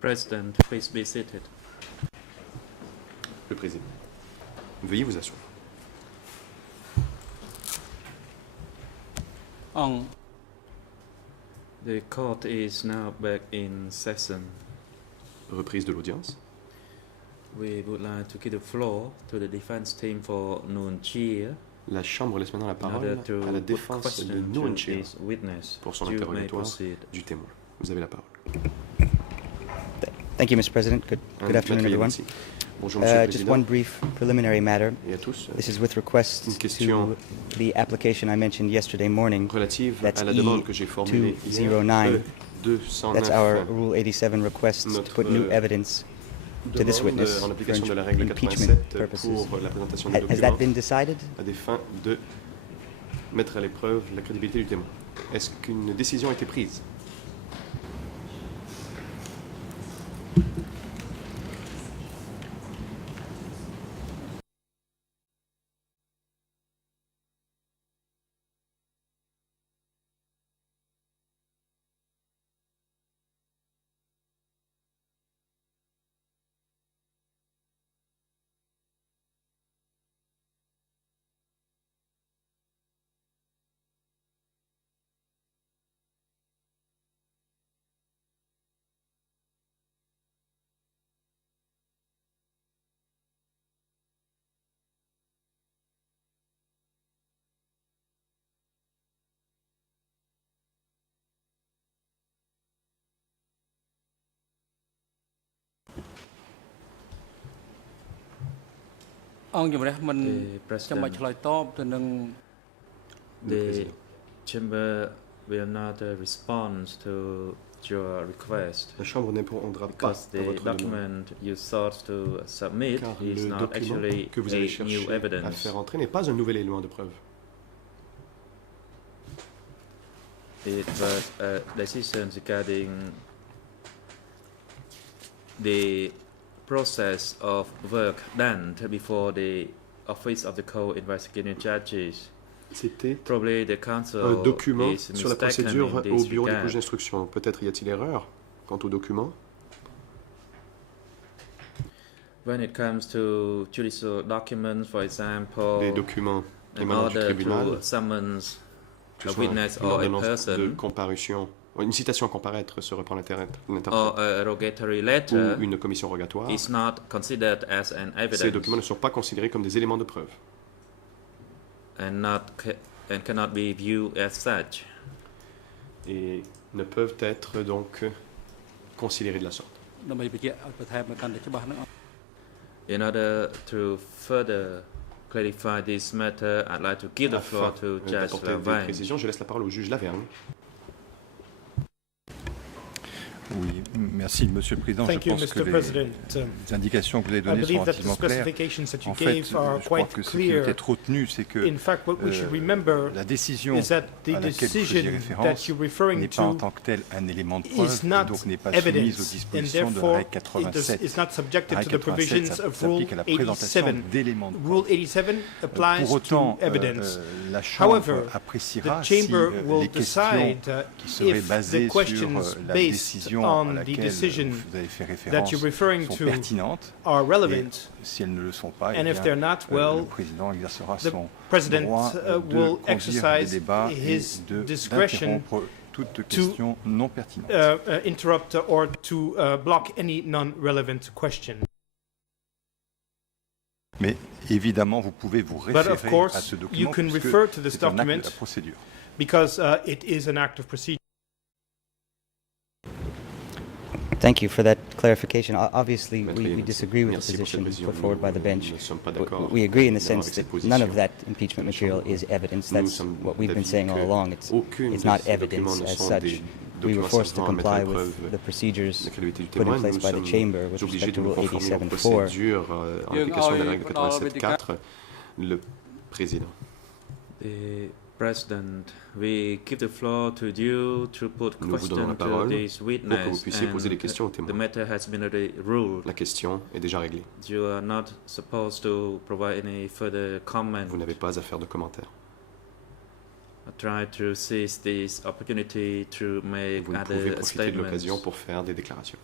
President, please be seated. Le président. Veuillez vous asseoir. The court is now back in session. Reprise de l'audience. We would like to give the floor to the defense team for Noon Chia. La Chambre laisse maintenant la parole à la défense de Noon Chia pour son interrogatoire du témoin. Vous avez la parole. Thank you, Mr. President. Good afternoon, everyone. Bonjour, Monsieur le Just Président. one brief preliminary matter. Et à tous. This is with request Une question to the application I mentioned yesterday morning. relative That's à la demande que j'ai formulée hier, 209. That's our E209, Rule 87 request to put new evidence to this demande witness en for application de la règle impeachment 87 purposes. pour la présentation des Has that documents been decided? à des fins de mettre à l'épreuve la crédibilité du témoin. Est-ce qu'une décision a été prise? The chamber will not respond to your request La Chambre ne répondra pas because à the votre demande, document you sought to submit car is le not document actually que vous allez a chercher new à evidence. faire entrer n'est pas un nouvel élément de preuve. It was a decision regarding the process of work done before the Office of the Co-Investigating Judges. C'était Probably the un counsel document is sur la mistaken procédure in au this bureau du regard. juge d'instruction. Peut-être y a-t-il erreur quant au document. When it comes to judicial documents, for example, Les documents an émanant du order tribunal, to summons que a ce soit witness une or a ordonnance de person, comparution, une citation à comparaître se reprend l'interprète, or a rogatory ou letter, une commission rogatoire. is not considered as an Ces documents ne evidence sont pas considérés comme des éléments de preuve and cannot be viewed as such. et ne peuvent être donc considérés de la sorte. In order to further clarify this matter, I'd like to give the floor Afin to Judge d'apporter des Lavergne. précisions, je laisse la parole au juge Lavergne. Oui, merci Monsieur le Président. Thank Je you, pense que Mr. President. les indications que vous avez I données sont believe that the relativement claires. specifications that you En fait, gave are je crois quite que ce qui doit clear. être retenu, c'est que In fact, what we should remember la décision is that the à laquelle vous faisiez decision that référence you're n'est referring pas en to tant que tel un élément de is preuve et not donc n'est pas soumise aux evidence, and dispositions de la therefore règle 87. is not subjected La to règle the provisions 87 of Rule s'applique à la présentation 87. d'éléments de Rule preuve. 87 applies Pour autant, to evidence. la Chambre However, appréciera the si chamber will les questions decide qui seraient if the basées questions sur la based décision à on the laquelle decision vous avez fait that référence you're referring sont to pertinentes. are Et relevant. si elles ne le sont pas, eh And if bien, they're not, le well, président exercera the son President droit de will conduire des exercise débats et his de discretion d'interrompre toute question non pertinente. interrupt or to block any non-relevant question. Mais évidemment, vous pouvez vous But of référer à course, ce you document can puisque refer to this c'est un acte de document la procédure. because it is an act of procedure. Thank you for that clarification. Obviously, Maître we Yann, disagree with the merci pour cette position précision. put forward by the bench. Nous ne sommes pas d'accord We agree in the évidemment sense avec cette that none of position. that impeachment material is evidence. Nous That's sommes what we've been d'avis saying all que along. It's aucune not de ces documents evidence ne as sont such. des We were documents forced to servant à mettre à comply with l'épreuve the procedures la crédibilité du put in témoin. place Nous by the sommes chamber with obligés respect de to nous Rule conformer aux 87.4. procédures en application de la règle 87.4. Le président. The President, we give the floor to you to put Nous vous donnons la question to parole this pour que vous witness, puissiez poser des and questions au the témoin. matter has been already ruled. La question est déjà réglée. You are not supposed to provide any further comment. Vous n'avez pas à faire de commentaires. try to seize this opportunity to make Vous pouvez other profiter de l'occasion statements. pour faire des déclarations.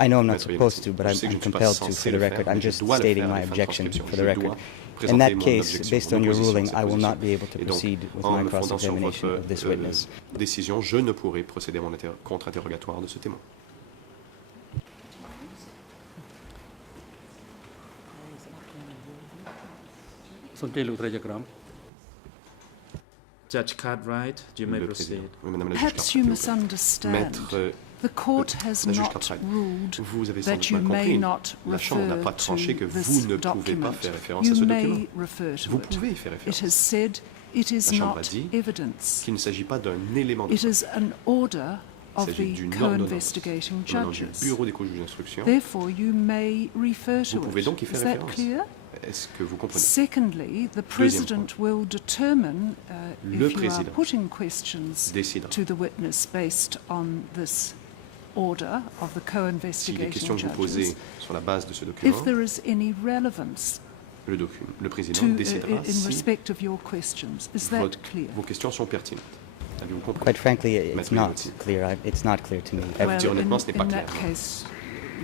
I know I'm not Maître supposed to, Yanati, but je sais que je I'm ne suis pas compelled to censé for the le faire, record. mais I'm je just dois le stating faire à my des fins de objection transcription. for the Je record. dois In présenter that mon case, objection, based mon on your opposition à ruling, cette I will not position. be able to Et donc, proceed with en my me fondant sur cross-examination votre of this witness. décision, je ne pourrai procéder à mon contre-interrogatoire de ce témoin. Judge Cartwright, you may Le proceed. président. Oui, Madame la juge Perhaps you Cartwright. misunderstand. Maître, The court has la juge not Cartwright, ruled vous avez sans that doute you mal may compris. not La Chambre n'a refer pas tranché que to vous this ne pouvez pas document. faire référence à You ce document. may refer to Vous it. pouvez y faire It référence. has said it is La Chambre a not dit evidence. qu'il ne s'agit pas d'un élément de It preuve. is an order Il of s'agit the d'une ordonnance co-investigating émanant du judges. bureau des co-juges d'instruction. Therefore, you may refer Vous to pouvez it. donc y faire Is that référence. clear? Est-ce que vous comprenez? Secondly, the President will determine Le if you are Président putting questions décidera. to the witness based on this order of the Si les co-investigating questions que vous judges. posez sur la base de ce document, If there is any relevance le président to, décidera in si respect of your questions, is that clear? vos questions sont pertinentes. Avez-vous compris? Quite frankly, it's Maître not Yanati. clear. It's not clear to me. Well, dire honnêtement, ce n'est pas in clair. that case,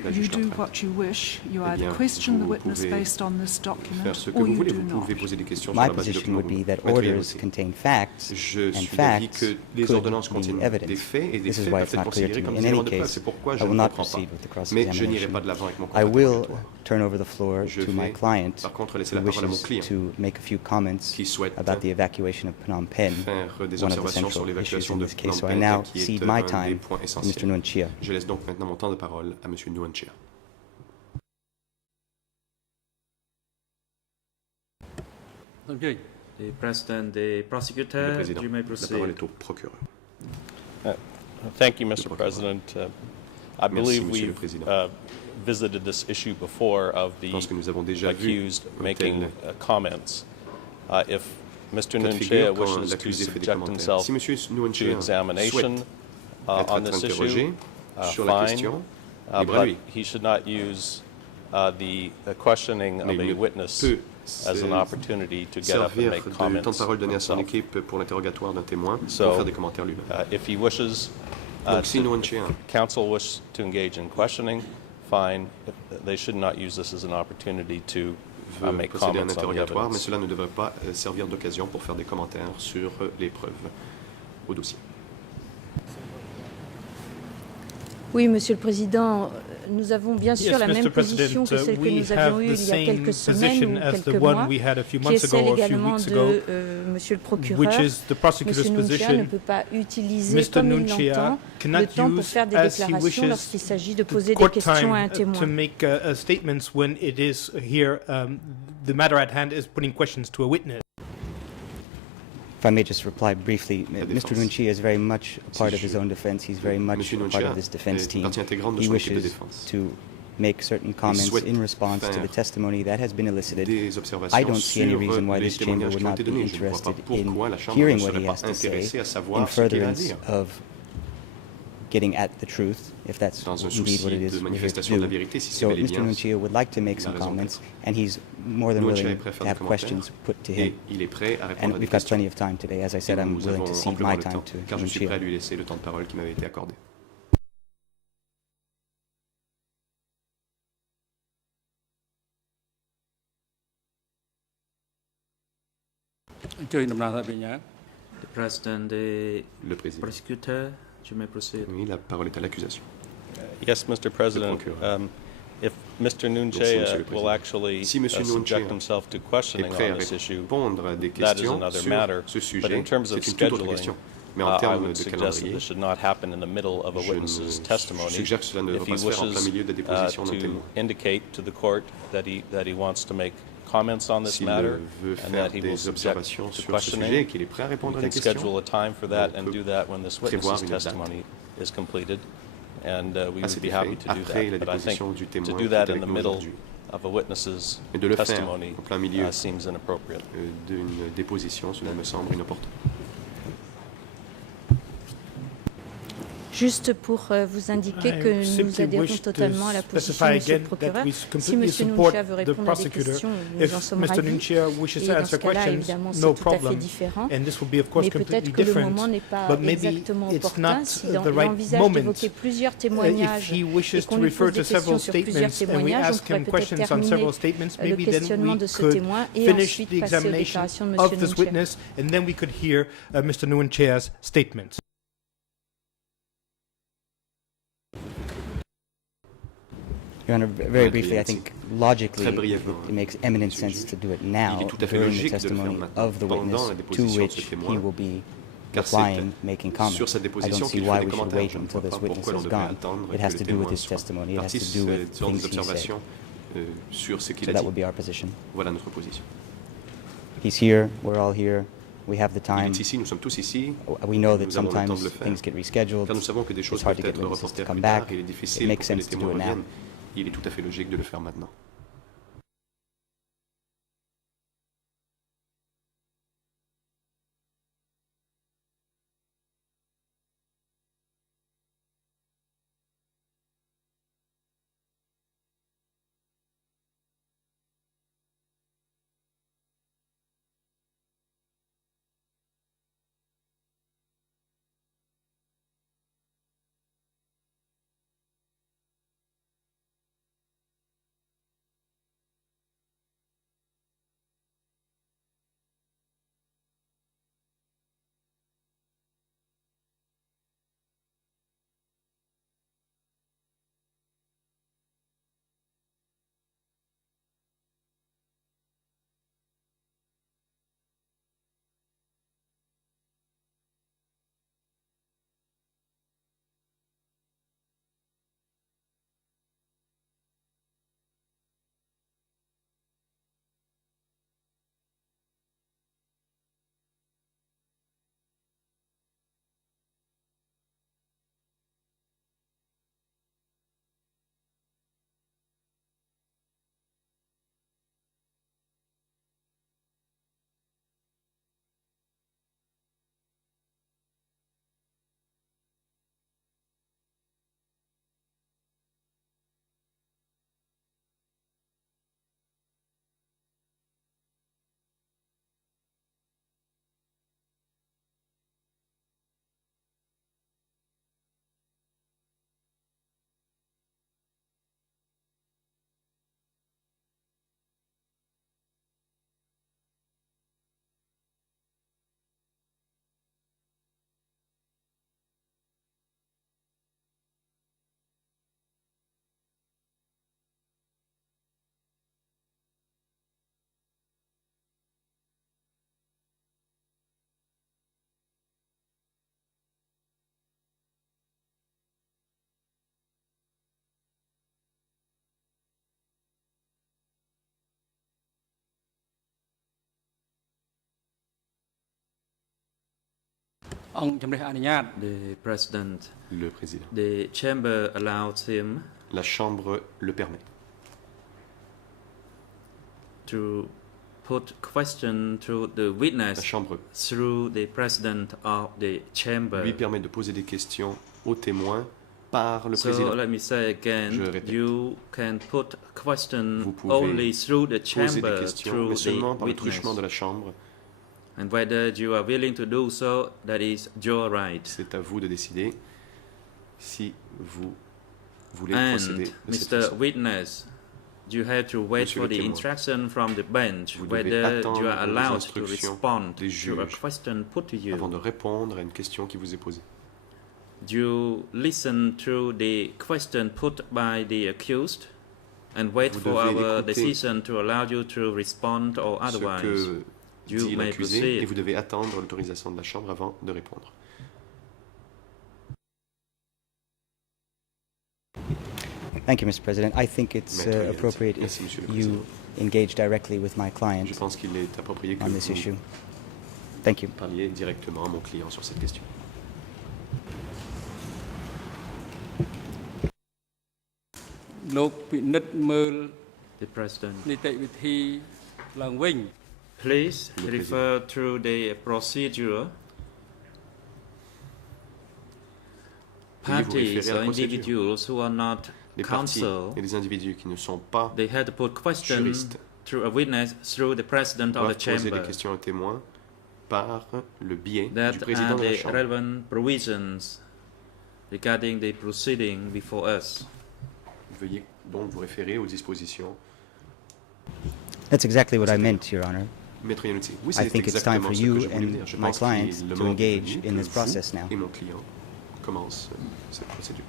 La you juge do Cartwright. what you wish. You Eh either bien, question the vous witness pouvez based on this faire document ce que or vous you voulez. do Vous not. pouvez poser des questions sur My la base du position document. would be that Maître orders Yanati. contain facts, Je and suis d'avis facts que les could ordonnances be contiennent des evidence. faits et des This is faits why peuvent it's être not clear considérés to comme me. des In éléments any de preuve. case, C'est pourquoi I je will ne not comprends pas. proceed with the Mais je n'irai cross-examination. pas de l'avant avec mon I will contre-interrogatoire. turn over the floor Je to my vais, client par contre, laisser who la parole à mon wishes client to make a few comments qui souhaite about the evacuation of Phnom Penh, faire des one of the observations sur central issues l'évacuation in de this case. So I Phnom now Penh, qui est cede my un des time points to Mr. essentiels. Nguyen Chia. Je laisse donc maintenant mon temps de parole à M. Nguyen Chia. The President, the Le prosecutor, Président, you may la parole proceed. est au procureur. Thank you, Mr. President. I believe Monsieur le we've Président. visited this issue before of Je the pense que nous avons déjà vu accused un making tel comments. If Mr. cas de Nguyen Chia figure quand wishes to l'accusé fait des subject commentaires. himself Si M. Nguyen to Chia examination souhaite être on this interrogé issue, sur la fine, question, libre à but lui. he should not use the questioning Mais of a il witness peut as an opportunity to get up and servir make du temps comments de parole donné à son himself. équipe pour l'interrogatoire d'un témoin pour So, faire des commentaires lui-même. If he wishes Donc si Nguyen Chia counsel wish to engage in questioning, fine. They should not use this as an opportunity to veut make procéder à un comments on the interrogatoire, mais evidence. cela ne devrait pas servir d'occasion pour faire des commentaires sur les preuves au dossier. Oui, Monsieur le Président, nous avons bien sûr Yes, la Mr. même position President, que celle que we nous have avions eue the il y a same quelques semaines position ou as the quelques one mois, we had a few qui est months ago celle or a few également weeks de ago, Monsieur le procureur. which is the prosecutor's Monsieur Nguyen Chia ne position. peut pas utiliser Mr. comme il Nguyen Chia l'entend cannot le temps pour use faire des as he déclarations wishes lorsqu'il s'agit de the poser des court questions à un time to témoin. make statements when it is here the matter at hand is putting questions to a witness. If I may just reply briefly, La Mr. défense. Nguyen Chia is very much a part Si of his je- own defense. He's very much Monsieur a Nguyen part Chia of this defense est une team. partie intégrante de He son équipe de wishes défense. to make certain comments souhaite in response to the faire testimony that has been elicited. Des I observations don't see any sur reason why les this chamber témoignages would qui ont not été be donnés. Je ne vois interested pas pourquoi la in Chambre ne hearing what serait he pas has to say intéressée à in savoir ce qu'il a à furtherance dire. of getting at the truth, if that's Dans un indeed what it souci is de we're here to manifestation de la do. vérité, si c'est So bel et Mr. bien Nguyen Chia would like to make la some raison comments, d'être. and he's more than Nguyen Chia willing est prêt à faire to des have questions commentaires put to et him. il est prêt à répondre And à des we've got questions. plenty of time today. As I said, I'm Nous willing avons to cede amplement my le time temps, to car je Nguyen suis prêt à Chia. lui laisser le temps de parole qui m'avait été accordé. The President, the Le président. prosecutor, you may proceed. Oui, la parole est à l'accusation. Yes, Mr. President. procureur. If Mr. Nguyen Donc, si, Monsieur Chia le Président. will actually Si Monsieur Nguyen subject Chia himself to est questioning prêt on à this issue, répondre à des that is questions another sur matter. ce But sujet, in terms of c'est une toute autre scheduling, question. Mais en I termes would de suggest that calendrier, this should not happen in the middle of a je witness's testimony. suggère que cela ne If devrait he pas se faire en plein wishes milieu de la déposition d'un to témoin. indicate to the court that he wants to make comments on this S'il matter veut and faire that he will des subject observations to sur ce questioning, sujet et qu'il est prêt à répondre à we des can questions, schedule a time for that on and peut do that when this prévoir witness's une date testimony is completed. And we à would cet be effet, happy to do après la that. But I think déposition du to témoin do qui that est in avec the nous middle aujourd'hui, of a witness's et de le faire testimony en plein milieu seems inappropriate. d'une déposition, cela me semble inopportun. Juste pour vous indiquer que nous adhérons totalement à la position de M. le procureur. Si M. Nunchia veut répondre à des questions, nous en sommes ravis. Et dans ce cas-là, évidemment, c'est tout à fait différent. Mais peut-être que le moment n'est pas exactement opportun. S'il envisage d'évoquer plusieurs témoignages et qu'on lui pose des questions sur plusieurs témoignages, on pourrait peut-être terminer le questionnement de ce témoin et ensuite passer aux déclarations de M. Nunchia. Your Honor, very briefly, I think logically it makes eminent sense to do it now during the testimony of the witness to which he will be replying, making comments. I don't see why we should wait until this witness is gone. It has to do with his testimony. It has to do with things he said. So that would be our position. Voilà notre position. He's here. We're all here. We have the time. Il est ici, nous sommes tous ici. We know that sometimes things get rescheduled. Car nous savons que des choses It's hard to peuvent get être witnesses to reportées come plus tard. back. Il est It difficile makes pour que les sense to do témoins it now. reviennent. Il est tout à fait logique de le faire maintenant. The President, Le président. the chamber allows him La Chambre le permet. to put question to the witness La Chambre through the President of the chamber. lui permet de poser des questions aux témoins par le So président. let me say Je again, répète. you can put question Vous pouvez only through the Poser des chamber, questions, through mais the seulement par le witness. truchement de la Chambre. And whether you are willing to do so, that is your right. C'est à vous de décider si vous voulez And procéder de cette Mr. façon. Witness, you have to wait Monsieur for le the témoin, instruction from the bench vous devez whether attendre you are les allowed to instructions respond des to a juges question put to you. Avant de répondre à une question qui vous est posée. You listen to the question put by the accused and wait Vous for devez our écouter decision to allow you to respond or Ce otherwise. que You dit may l'accusé et proceed. vous devez attendre l'autorisation de la Chambre avant de répondre. Thank you, Mr. President. I think it's Maître Elliott. appropriate Merci, if Monsieur le you engage directly with my Je client pense qu'il est approprié que on this vous issue. Thank you. parliez directement à mon client sur cette question. The President. នីតិវិធីឡើងវិញ Please Le refer to the procedure. parties or individuals who are not les parties counsel, et les individus qui ne sont pas they had to put questions juristes through a witness through the president of the doivent poser chamber. des questions aux témoins par le biais That du are président de la the Chambre. relevant provisions regarding the proceeding before us. Veuillez donc vous référer aux dispositions. That's exactly what I meant, Your Honor. Maître Iannuzzi, oui, I c'est think it's time exactement for ce que you je voulais and dire. Je my pense qu'il est clients le to moment engage venu in que this process now. vous et mon client commencent cette procédure.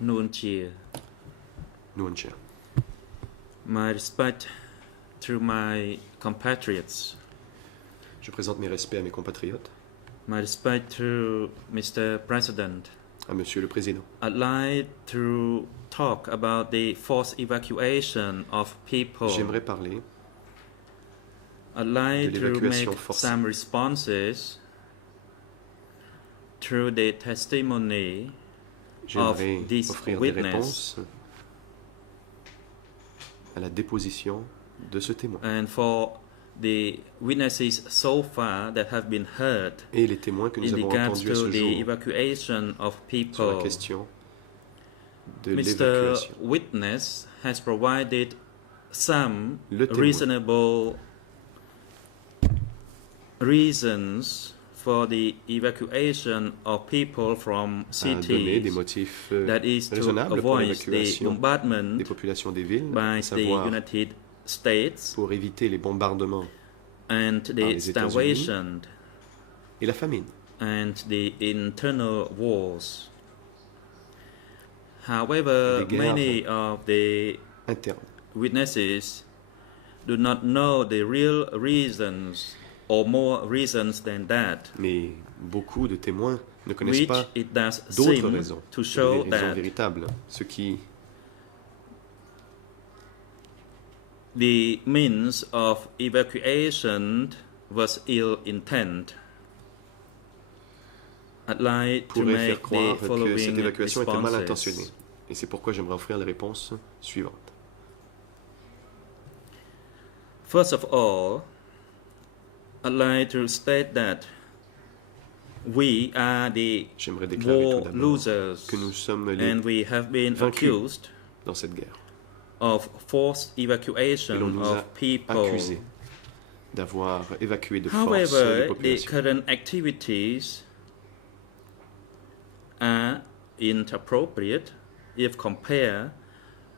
Nuon Chea, Nuon Chea. my respect to my compatriots, Je présente mes respects à mes compatriotes, my respect to Mr. President. à Monsieur le Président. I'd like to talk about the forced evacuation of people. J'aimerais parler I'd like de to l'évacuation make forcée. some responses through the testimony of J'aimerais this offrir des witness réponses à la déposition de ce témoin. and for the witnesses so far that have been heard Et les témoins que nous in avons regards entendus à to ce the jour evacuation of sur la people. question de Mr. l'évacuation. Witness has provided some Le témoin reasonable reasons for the evacuation of people from A donné des cities, motifs that is to raisonnables pour avoid the l'évacuation bombardment des populations des villes, by à the savoir United States pour éviter les bombardements and par the les États-Unis starvation et la famine. and the internal wars. However, Des guerres many of the Interne. witnesses do not know the real reasons or more reasons than that, Mais beaucoup de témoins ne connaissent which pas it does d'autres seem raisons, to les show raisons that véritables, ce qui the means of evacuation was ill intent. I'd like to pourrait faire make the croire que cette following évacuation était mal intentionnée. responses. Et c'est pourquoi j'aimerais offrir les réponses suivantes. First of all, I'd like to state that we are the J'aimerais déclarer tout war d'abord losers, que nous sommes les and we have been vaincus accused dans cette guerre. of forced Et l'on evacuation nous a of people. accusés d'avoir évacué de force However, les the populations. current activities are inappropriate if compared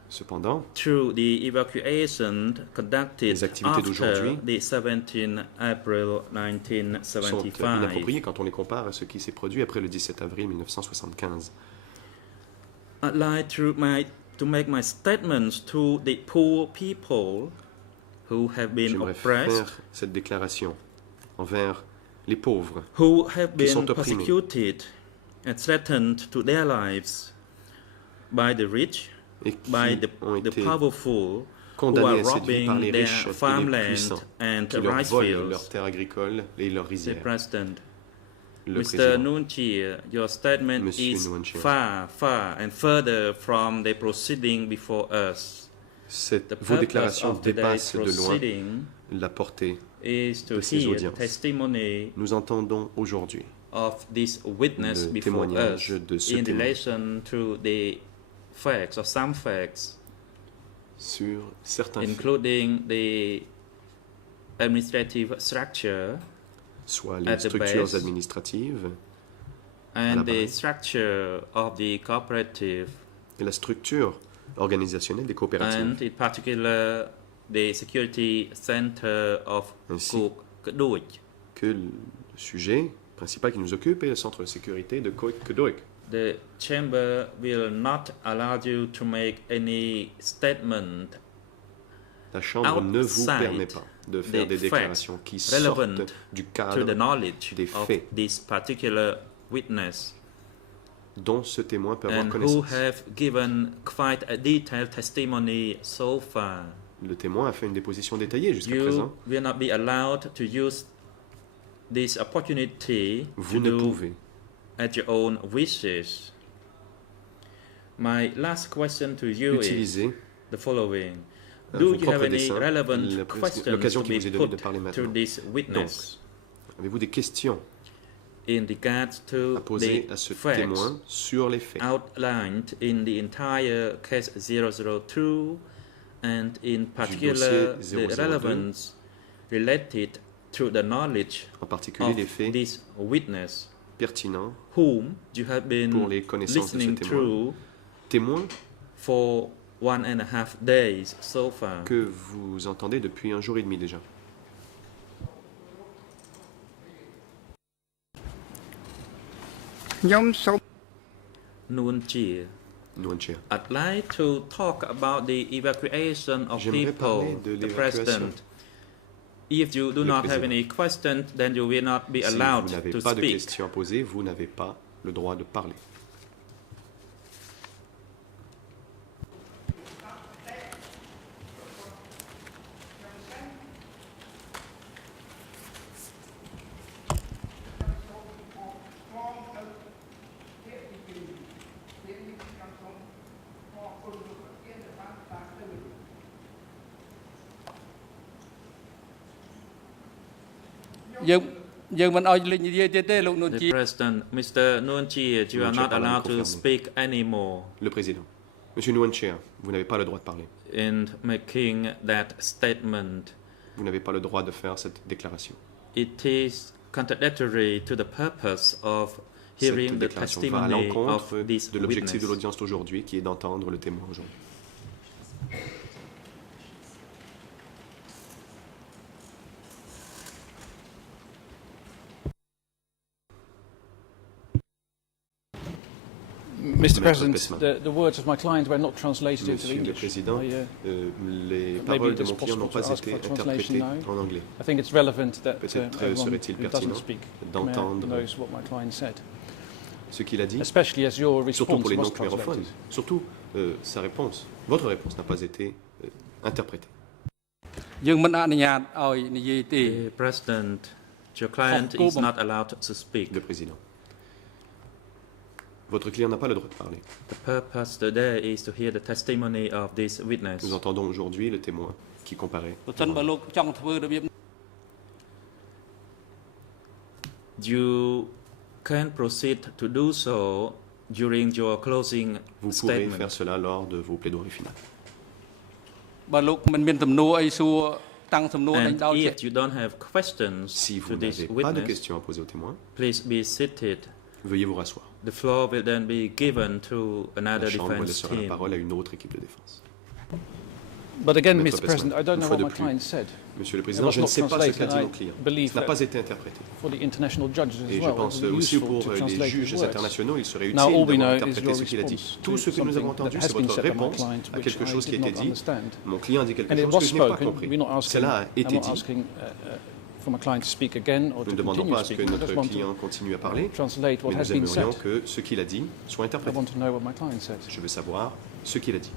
Cependant, to the evacuation conducted les activités after d'aujourd'hui the 17 April sont 1975. inappropriées quand on les compare à ce qui s'est produit après le 17 avril 1975. I'd like to make my statements to the poor people who have been J'aimerais oppressed, faire cette déclaration envers les pauvres who have qui sont been opprimés. persecuted and threatened to their lives by the rich, et qui by ont the été powerful, who condamnés are à cette vie par robbing les their riches et les farmland puissants and qui leur rice volent fields. leurs terres agricoles et leurs Mr. rizières. President, Le Mr. président, Nuon Chea, your statement Monsieur is Nuon Chea. far and further from the proceeding before us. Cette, The vos purpose déclarations of today's dépassent de loin proceeding la portée is to de ces hear audiences. testimony Nous entendons aujourd'hui of this witness le before us témoignage de ce in témoin relation to the facts or some facts, sur certains faits, including the administrative structure soit at les the structures base administratives and la the base. structure of the cooperative, et la structure organisationnelle des coopératives, and in particular the security center of Ainsi. Kukduik. que le sujet principal qui nous occupe est le centre de sécurité de Koik-Kedoik. The chamber will not allow you to make any statement La Chambre ne vous outside permet pas de faire the des facts déclarations qui relevant sortent du to the cadre knowledge des of faits this particular witness, dont ce témoin peut avoir and who connaissance. have given quite a detailed testimony so far. Le témoin a fait une déposition détaillée jusqu'à You présent. will not be allowed to use this opportunity to do at your own wishes. My last question to you is the following. Do you have any relevant questions to be put to this witness? Avez-vous des questions in regards to à poser à ce témoin sur les faits outlined in the entire case 002 and in particular the relevance related to the knowledge of this witness pertinents whom you have been pour les connaissances de ce témoin for 1.5 days so far. Que vous entendez depuis 1 jour et demi déjà. Nuon Chea. I'd like to talk about the evacuation of people, the President. If you do not have any questions, then you will not be allowed to speak. Si vous n'avez pas de questions à poser, vous n'avez pas le droit de parler. The President, Mr. Nuon Chea, you are not allowed to speak anymore. Le Président, Monsieur Nuon Chea, vous n'avez pas le droit de parler. In making that statement, vous n'avez pas le droit de faire cette déclaration. It is contradictory to the purpose of hearing the testimony of this de l'objectif de l'audience d'aujourd'hui, qui est d'entendre le témoin aujourd'hui. Mr. President, the words of my client were not translated into English. Monsieur le Président, les paroles de mon client n'ont pas été interprétées en anglais. I think it's relevant that Peut-être serait-il pertinent d'entendre ce qu'il a dit, surtout pour les non-clérophones. Surtout, sa réponse, votre réponse n'a pas été interprétée. The President, your client is not allowed to speak. Le Président. Votre client n'a pas le droit de parler. The purpose today is to hear the testimony of this witness. Nous entendons aujourd'hui le témoin qui comparaît. You can proceed to do so during your closing Vous statement. pourrez faire cela lors de vos plaidoiries finales. And if you don't have questions si vous to this n'avez pas witness, de questions à poser au témoin, please be seated. Veuillez vous rasseoir. The floor will then be given to another La chambre defense laissera la team. parole à une autre équipe de défense. But again, Mr. President, I don't know what my client said. Monsieur le Président, je ne sais pas ce qu'a dit mon client. Ça n'a pas été interprété. Et je pense aussi pour les juges internationaux, il serait utile d'avoir interprété ce qu'il a dit. Tout ce que nous avons entendu, c'est votre réponse à quelque chose qui a été dit. Mon client a dit quelque chose que je n'ai pas compris. Cela a été dit. Nous ne demandons pas à ce que notre client continue à parler, mais nous aimerions que ce qu'il a dit soit interprété. Je veux savoir ce qu'il a dit.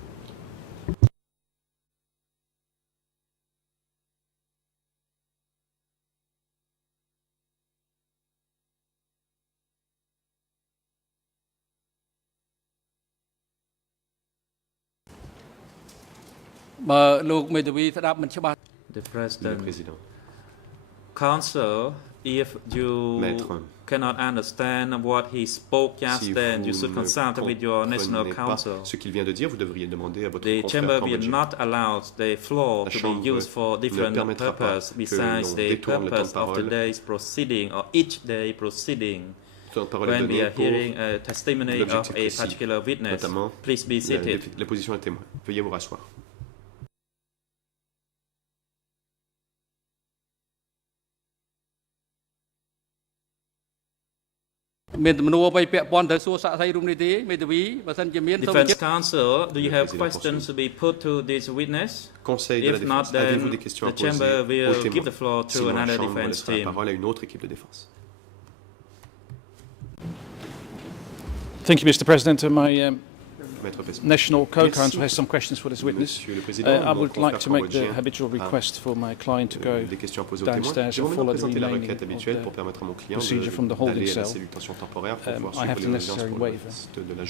The President. Counsel, if you cannot understand what he spoke just then, you should consult with your national counsel. Ce qu'il vient de dire, vous devriez demander à votre The confrère chamber will cambodgien. not allow the floor to be used for different purposes besides the purpose of today's proceeding or each day proceeding. When we are hearing a testimony of a particular witness, please be seated. La position d'un témoin. Veuillez vous rasseoir. Defense counsel, do you have questions to be put to this witness? Conseil de la If not, défense, then avez-vous des questions à the poser chamber au will témoin? give the floor to Sinon, la another chambre defense laissera la team. parole à une autre équipe de défense. Thank you, Mr. President. My national co-counsel has some questions for this witness. I would like to make the habitual request for my client to go downstairs and follow the remaining of the procedure from the holding cell. I have the necessary waiver.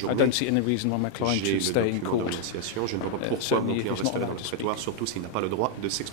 I don't see any reason why my client should stay in court. Certainly, he's not allowed to speak.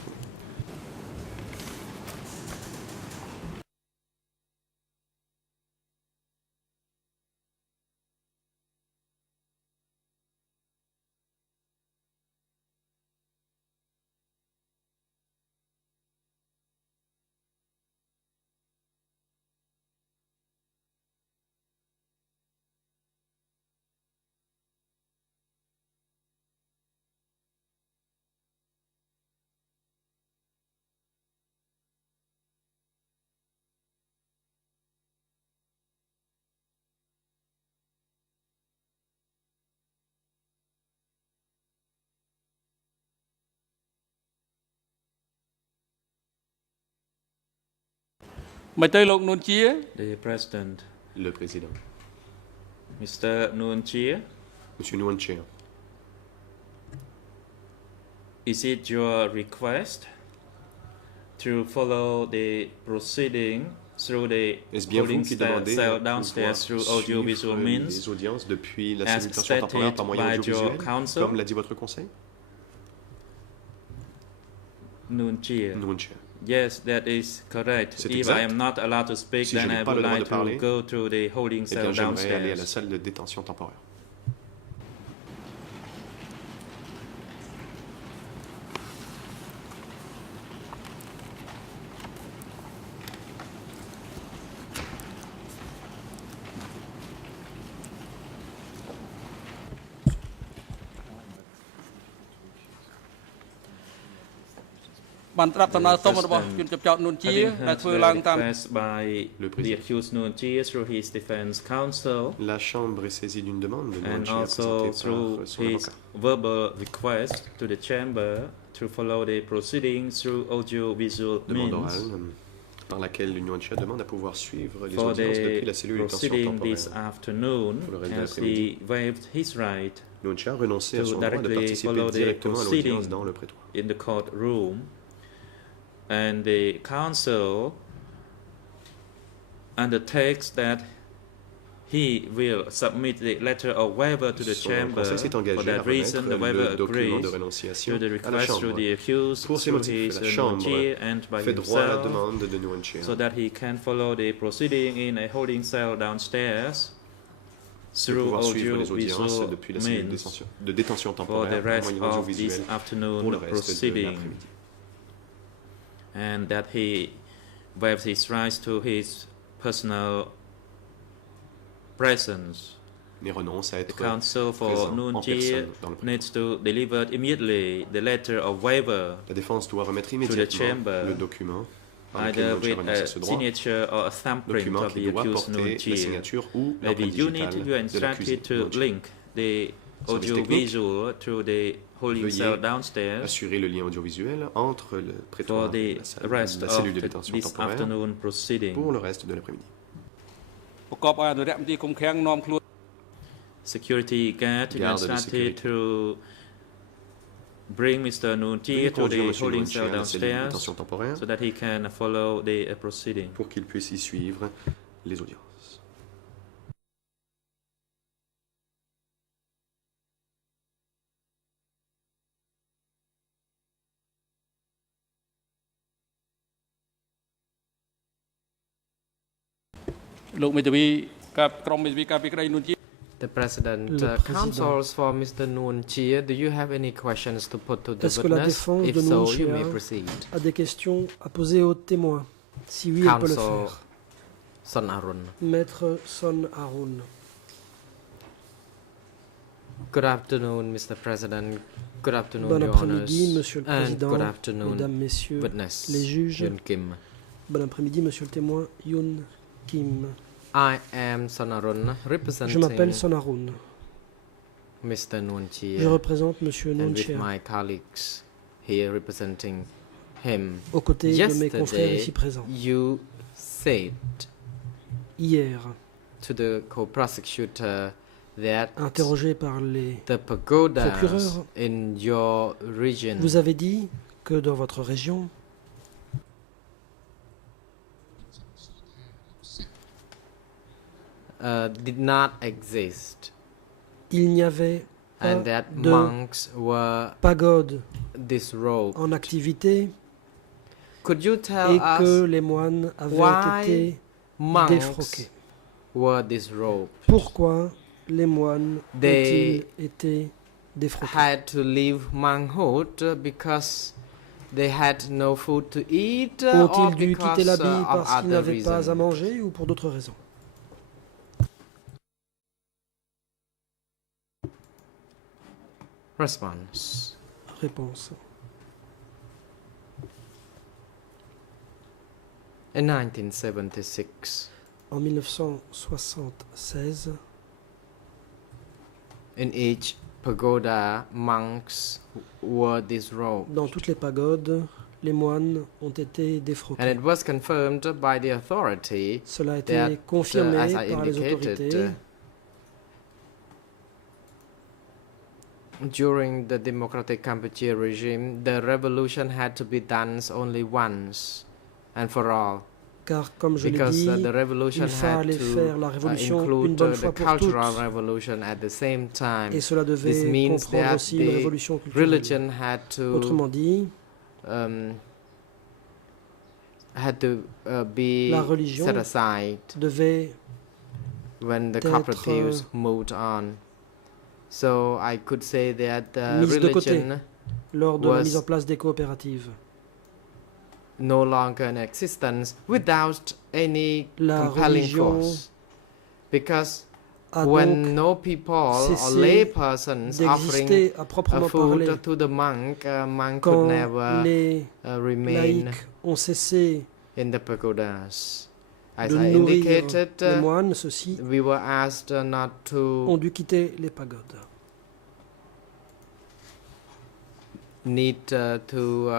The President. Le Président. Mr. Nuon Chea. Monsieur Nuon Chea. Is it your request to follow the proceeding through the holding cell downstairs through audiovisual means, les audiences depuis la simulation temporaire par moyen audiovisuel, comme l'a dit votre conseil? Nuon Chea. Nuon Chea. Yes, that is correct. If I am not allowed to speak, then I would like to go to the holding cell downstairs. Aller à la salle de détention temporaire. Having heard request by the accused Nuon Chea through his defense counsel, la Chambre est saisie d'une demande de Nuon and Chea also through par son his avocat. verbal request to the chamber to follow the proceedings through audiovisual Demande means. orale par laquelle Nuon Chea demande à pouvoir suivre les For audiences depuis the la cellule de détention proceeding this temporaire. afternoon, Pour le reste de as l'après-midi. he waived his right Nuon Chea a renoncé à to son droit de directly participer follow the directement à l'audience proceeding dans le prétoire. in the courtroom, and the counsel undertakes that he will submit the letter of waiver to the chamber. For that reason, the waiver agrees to the request through the accused, through his Nuon Chea and by himself, so that he can follow the proceeding in a holding cell downstairs through audiovisual means de détention for the temporaire rest moyen of this audiovisuel pour le afternoon reste de proceeding, l'après-midi. and that he waives his rights to his personal presence. Mais renonce à The être counsel for présent Nuon en Chea personne dans le prétoire. needs to deliver immediately the letter of waiver, La défense doit remettre the immédiatement chamber, le document par lequel either Nuon Chea with renonce à a ce droit, signature or a thumbprint document of qui the doit accused Nuon porter la Chea. signature ou Maybe l'empreinte you need digitale to be de l'accusé. instructed to Nuon Chea. link the Service audiovisual to the holding cell Veuillez downstairs assurer le lien audiovisuel entre le for prétoire et the la rest cellule of de détention this temporaire afternoon proceeding. pour le reste de l'après-midi. Security guard to be Garde de instructed sécurité. to bring Mr. Nuon Chea to Conduire the Monsieur holding Nuon Chea cell à la cellule de downstairs détention temporaire so that he can follow the proceeding. pour qu'il puisse y suivre les audiences. The President counsels for Mr. Nuon Chea. Do you have any questions to put to the Est-ce que la witness? défense If de Nuon so, you Chea may proceed. a des questions à poser aux témoins? Si oui, elle peut le Counsel faire. Son Arun. Maître Son Arun. Good afternoon, Mr. President. Good afternoon, Bon Your après-midi, Honors. Monsieur le And Président, good afternoon, Mesdames, Messieurs witness les juges. Yun Kim. Bon après-midi, Monsieur le témoin Yoon Kim. I am Son Arun, Je representing m'appelle Son Arun. Mr. Nuon Chea. Je représente Monsieur Nuon And with Chea my colleagues here representing him. aux côtés de mes confrères ici présents. You said Hier, to the co-prosecutor interrogé par les the pagodas procureurs, in your region vous avez dit que dans votre région, did not exist, il n'y avait pas and that de monks were pagode disrobed. en activité Could you tell et que us les moines avaient why été monks défroqués? were disrobed? Pourquoi les moines They ont-ils été défroqués? had to leave monkhood because they had no food to eat, or Ont-ils dû quitter because l'habit of parce qu'ils other n'avaient pas à reasons? manger ou pour d'autres raisons? Response. Réponse. In 1976, En 1976, in each pagoda, monks were disrobed. dans toutes les pagodes, les moines ont été And défroqués. it was confirmed by the authority Cela a été that, confirmé as I par les indicated, autorités. During the democratic Kampuchea regime, the revolution had to be done only once and for all. Car, comme je l'ai Because dit, the revolution il fallait had faire la to révolution une include bonne the fois pour cultural toutes. revolution at the same time. Et cela This devait means comprendre that aussi une the révolution culturelle. religion had Autrement dit, to be la religion set aside devait when the être cooperatives moved on. So I could say that the mise de côté religion lors de la was mise en place des coopératives. no longer in existence without any La compelling religion force. Because a donc when no people or cessé lay persons offering d'exister à proprement food parler. to the monk could Quand never les remain laïcs ont cessé in the pagodas. As de I nourrir indicated, les moines, ceux-ci we were asked not ont to dû quitter les pagodes. need to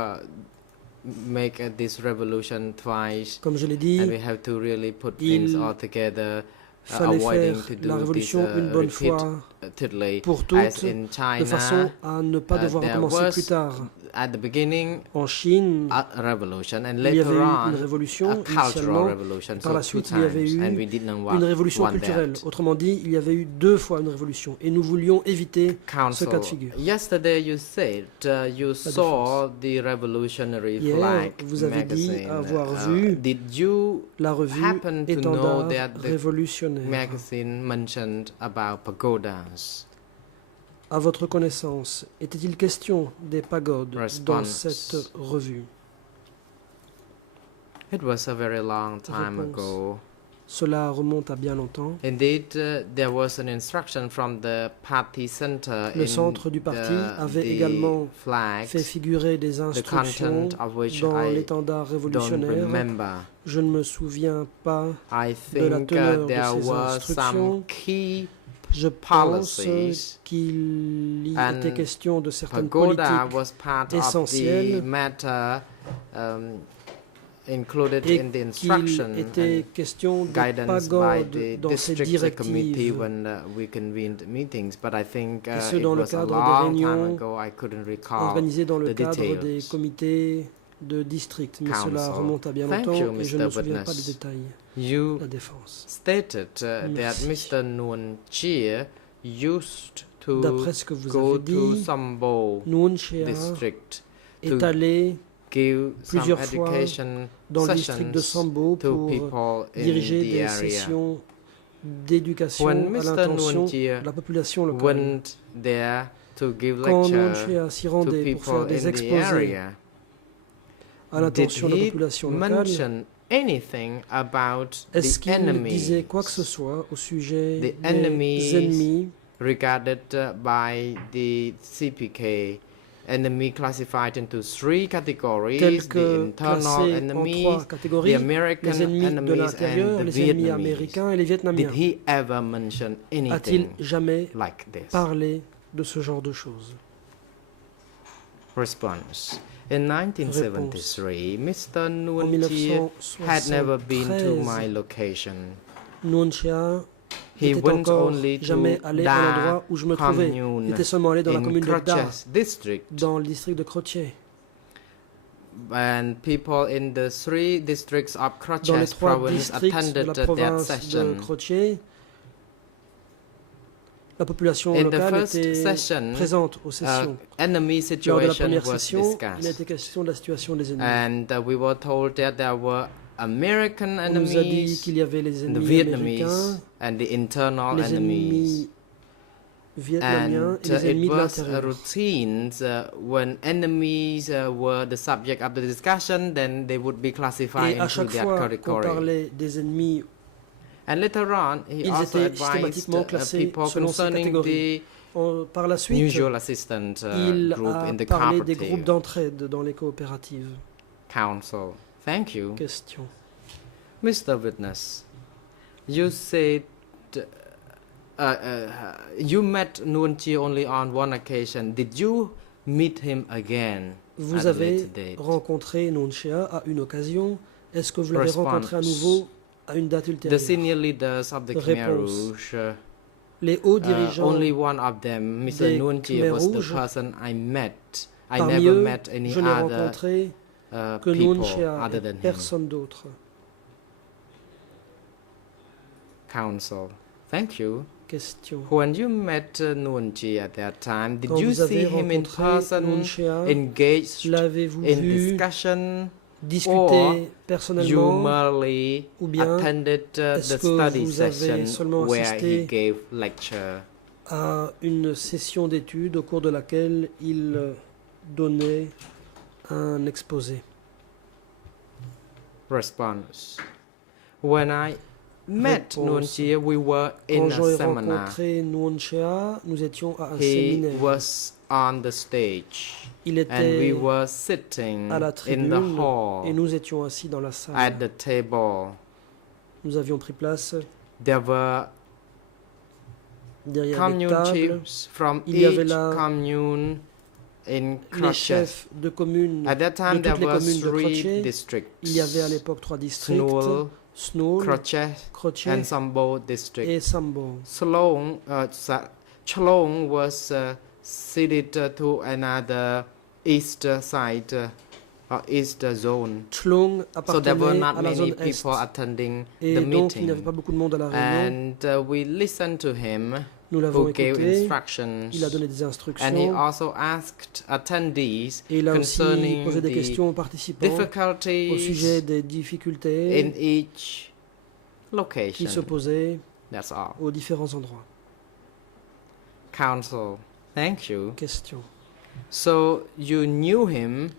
make this revolution twice, Comme je l'ai dit, and we have to really put things il all together, fallait avoiding faire to do la this révolution une bonne fois repeatedly. pour As toutes, in de China, façon à ne pas devoir there recommencer was plus tard. at the beginning En Chine, a revolution, and il y avait later eu on une révolution a cultural initialement, revolution. par la So two suite il y avait times, eu and we didn't une révolution want culturelle. that. Autrement dit, il y avait eu deux fois une révolution et nous voulions éviter ce Council, cas de figure. yesterday you said you saw the revolutionary Hier, flag vous avez dit magazine. avoir vu Did you la revue happen to know Étendard that the révolutionnaire. magazine mentioned about pagodas? À votre connaissance, était-il question des pagodes dans Response. cette revue? It was a very long time Réponse. ago. Cela remonte à bien longtemps. Indeed, there was an instruction from the party center Le in centre du parti avait the également flags, fait figurer des the instructions content of which dans I l'étendard don't révolutionnaire. remember. Je ne me souviens pas I de la think teneur de there ces were instructions. some key Je pense policies, qu'il y and était question de certaines pagoda politiques was part of the essentielles matter included et in the qu'il instruction était and question de guidance by pagodes the dans ces district committee directives. when we convened meetings, but I think Et ce it dans le was a cadre des long time réunions ago. I couldn't recall organisées dans le the cadre des details. comités de district, mais cela Council. remonte à bien Thank longtemps you, et je ne me Mr. souviens pas des Witness. détails. You La défense. stated that Merci. Mr. Nguyen Chia used to D'après ce que vous go avez to dit, Sambo Nguyen Chia district est to allé give some plusieurs fois education dans le district de sessions Sambo to pour people in diriger the des area. sessions d'éducation When à Mr. l'intention Nguyen Chia de la population locale. went there to give Quand Nguyen lecture Chia s'y to rendait pour faire people des in the exposés area, à did l'intention de la he population locale, mention anything about est-ce the qu'il enemy disait quoi que ce soit au sujet The des enemies ennemis regarded by the CPK? Enemy classified into three categories: tels the que internal classés en enemies, trois the catégories, American les ennemis de enemies, l'intérieur, and the les ennemis Vietnamese. américains et les Vietnamiens. Did he ever mention A-t-il anything jamais like this? parlé de ce genre de choses? Response. In 1973, Mr. Nguyen Chia had never been to 1973, my location. Nguyen Chia n'était encore jamais allé à l'endroit où je me trouvais. Il était seulement allé dans la commune de Da, dans le district de Croce. And people in the 3 districts of Dans les Croce 3 province districts de attended la that province de session. Croce, la population In the locale first était session, présente aux sessions. enemy Lors de la situation première was session, il a discussed. été question de la situation des ennemis. And we were told that there were American On nous a dit enemies, qu'il y avait les the ennemis Vietnamese, américains, and the internal les enemies. ennemis vietnamiens And et les ennemis it de was l'intérieur. routines when enemies were the subject of the discussion, then they would be classified Et à into chaque that fois qu'on category. parlait des ennemis, And later on, he ils also étaient advised systématiquement classés people selon ces concerning catégories. Par la suite, mutual assistant il group a in the parlé des cooperative groupes d'entraide dans les coopératives. council. Thank you. Question. Mr. Witness, you said you met Nuon Chea only on one occasion. Did you meet him again Vous at a avez later date? rencontré Nuon Chea à une occasion. Est-ce que vous l'avez Response. rencontré à nouveau à une date The ultérieure? senior leaders of the Khmer Réponse. Rouge, Les hauts dirigeants only one of them, Mr. des Nuon Chea, Khmer was the Rouges, person I met. I parmi never eux, met any je n'ai other rencontré que Nuon people Chea other et than him. personne d'autre. Council. Thank you. Question. When you met Nuon Chea at that time, did Quand you vous see avez him in rencontré person, Nuon Chea, engaged l'avez-vous in vu discussion, discuter you personnellement merely ou bien attended the est-ce que study vous avez session seulement where assisté he gave lecture? à une session d'études au cours de laquelle il donnait un exposé? Response. When I met Nuon Chea, we were in Quand a j'ai seminar. rencontré Nuon Chea, nous étions à un He séminaire. was on the stage, Il and we était were sitting à la in the tribune et hall nous étions assis dans la at salle. the table. Nous avions pris place There were derrière les commune tables. chiefs from Il y avait each là commune in les Croce. chefs de communes At that de time, toutes there les were communes de 3 Croce. districts: Il y avait à l'époque 3 districts, Snoul, Snoul, Croce, Croce and Sambo district. et Sambo. Chlong was ceded to another east side, east zone. Chlong So there were appartenait not à la many zone people Est. attending Et the donc il n'y avait meeting. pas beaucoup de monde à la réunion. And we listened to him, Nous l'avons who gave écouté. instructions. Il a donné des And he instructions. also asked attendees Et il a aussi concerning posé des the questions aux participants au difficulties sujet des difficultés in each qui location. se posaient That's all. aux différents endroits. Council, thank you. Question. So you knew him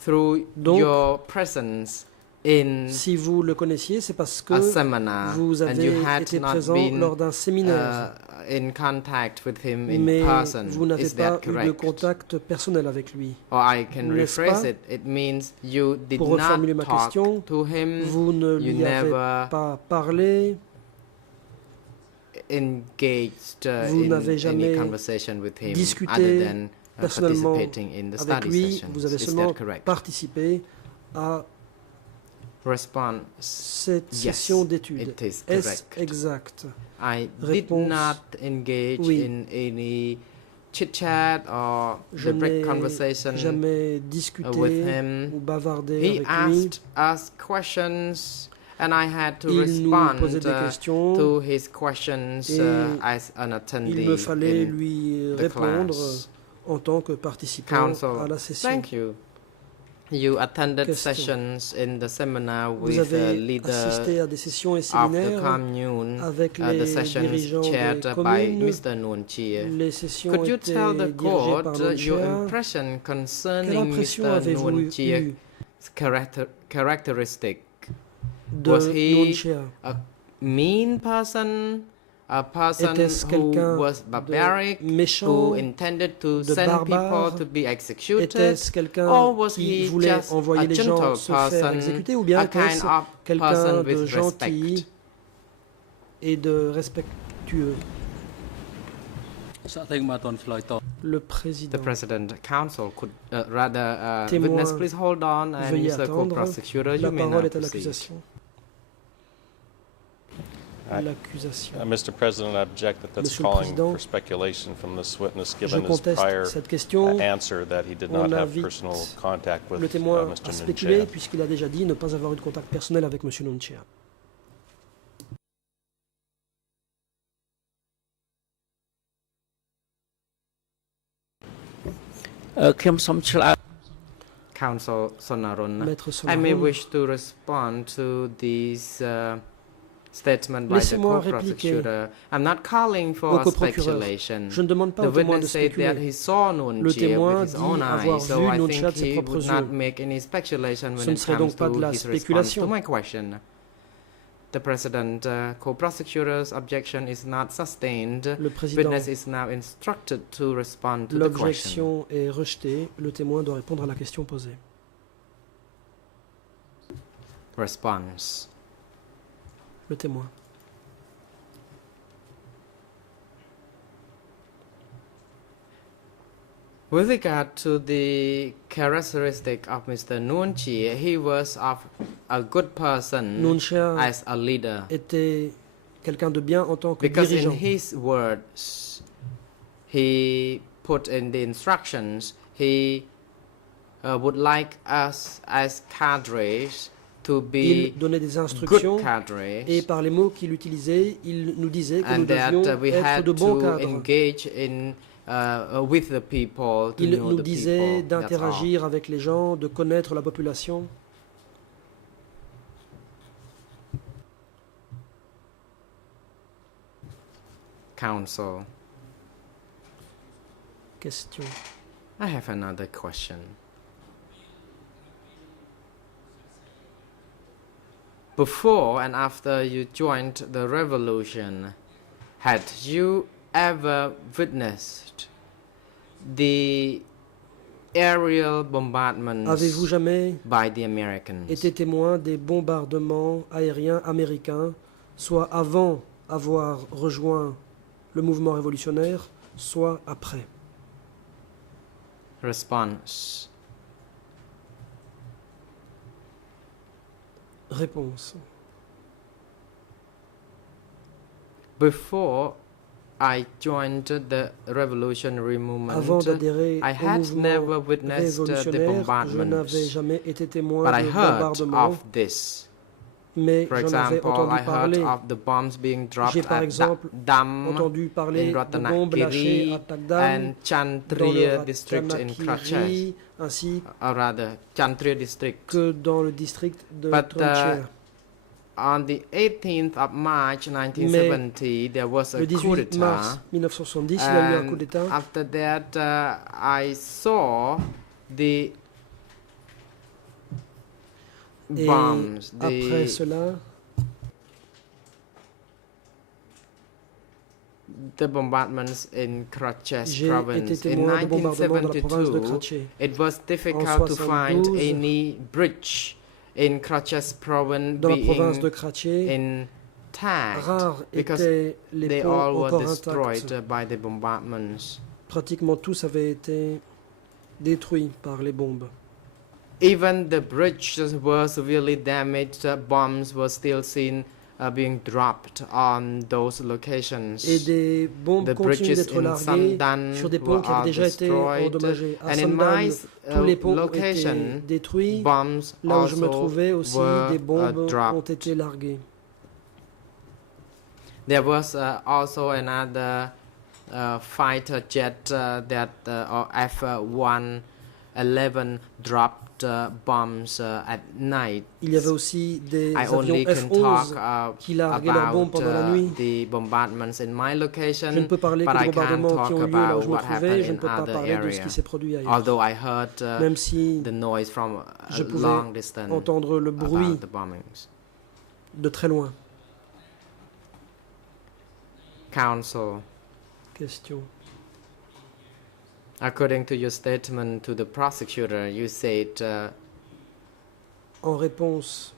through Donc, your presence in Si vous le connaissiez, c'est parce a que seminar vous and you avez had été not présent been lors d'un séminaire, in contact with him in mais person. vous n'avez Is that pas eu de correct? contact personnel avec lui. Or I can N'est-ce rephrase pas? it. It means you did Pour not reformuler ma talk question, to him, Vous ne you lui avez never pas parlé, engaged Vous in n'avez any jamais conversation with him discuté other than personnellement participating in the avec study lui, sessions. vous avez Is seulement that correct? participé à Response. cette Yes, session d'études. it is Est-ce correct. exact? I did Réponse. not engage Oui. in any chit-chat or Je the break n'ai conversation jamais discuté with him. ou bavardé He avec lui. asked us questions and I had to Il nous respond posait des questions to his questions et as an attendee il me fallait in lui the répondre class. en tant que participant Council, à la session. thank you. You attended Question. sessions in the seminar Vous with avez leader assisté à des sessions et of the séminaires commune, avec the les sessions dirigeants chaired des by communes. Mr. Nuon Chea. Les sessions Could you étaient tell the dirigées court par Nuon your Chea. impression Quelle concerning impression Mr. avez-vous Nuon eu Chea's characteristic? de Was he Nuon Chea? a mean person, a person Était-ce who quelqu'un was barbaric, de méchant, who intended to de send barbare? people to be executed, Était-ce quelqu'un or was qui he voulait just envoyer a les gens gentle se faire person, exécuter, ou bien a kind était-ce of quelqu'un person de with gentil respect? et de respectueux? Le président. The President Council could rather Témoin, witness, please hold on, and veuillez Mr. attendre. Co-Prosecutor, La you may parole now est à proceed. l'accusation. l'accusation. Mr. President, I object that that's Monsieur le calling Président, for speculation from this witness, je given his conteste prior cette question. answer that he did not On have invite personal contact with le témoin Mr. à spéculer, Nunchea. puisqu'il a déjà dit ne pas avoir eu de contact personnel avec M. Nunchea. Counsel Sonarun, Maître I may Sonarun, wish to respond to these statement by the laissez-moi répliquer co-prosecutor. I'm not calling au for coprocureur. speculation. Je ne demande pas The au témoin de witness said that spéculer. he saw Le Nunchea témoin with his dit own avoir eyes, so vu I Nunchea think de ses he propres would not yeux. make any speculation Ce when ne it serait comes donc pas de to la his response spéculation. to my question. The President, co-prosecutor's objection is not sustained. Le président, Witness is now instructed to respond to the question. l'objection est rejetée. Le témoin doit répondre à la question posée. Response. Le témoin. With regard to the characteristic of Mr. Nunchea, he was of a good person Nunchea as a leader. était quelqu'un de bien en tant que Because dirigeant. in his words, he put in the instructions, he would like us as cadres to be Il donnait des good instructions cadres, et par les mots qu'il utilisait, il nous disait que nous and that devions we être had de bons to cadres. engage in with the people, to Il know nous the disait people. That's all. d'interagir avec les gens, de connaître la population. Counsel, Question. I have another question. Before and after you joined the revolution, had you ever witnessed the aerial bombardments Avez-vous jamais by the Americans? été témoin des bombardements aériens américains, soit avant avoir rejoint le mouvement révolutionnaire, soit après? Response. Réponse. Before I joined the revolutionary movement, Avant d'adhérer I au had mouvement never witnessed the révolutionnaire, je bombardments, n'avais jamais été témoin but I de heard bombardements, of this. mais For j'en avais example, I entendu heard parler. of the bombs being dropped J'ai par at exemple Dam entendu parler in de bombes lâchées à Ratnakiri Tagdam, and dans Chantriya le district in Kratches, Ratnakiri, ainsi or rather Chantriya district. que dans le district de But Troncher. on the 18th of March 1970, there was a Le coup 18 mars d'etat. 1970, il y a eu un coup And d'État. after that, I saw the Et bombs, après the cela, bombardments in Kratches j'ai été province. In témoin de bombardements dans la province de 1972, Kratché. it was difficult to find 72, any bridge in Kratches province Dans la province de being Kratché, intact rares because étaient les they ponts all were encore destroyed intacts. by the bombardments. Pratiquement tous avaient été détruits par les bombes. Even the bridges were severely damaged. Bombs were still seen being dropped on those locations. Et des bombes The continuent bridges d'être in larguées Sandan sur des ponts were qui avaient déjà été destroyed. endommagés. À And in Sandan, my tous les ponts ont été location, détruits. bombs Là où je me also trouvais aussi, were des bombes ont dropped. été larguées. There was also another fighter jet that or F-111 dropped bombs at night. Il y avait aussi des I avions only can F-11 talk qui larguaient leurs bombes about pendant la nuit. the bombardments in my location, Je ne peux parler but que des I can't bombardements qui talk ont lieu là où about je me what trouvais. happened Je ne in peux pas other parler de ce qui areas. s'est produit ailleurs. Although I heard Même si the noise from a je pouvais long distance entendre le bruit about the bombings. de très loin. Counsel, Question. according to your statement to the prosecutor, you said En réponse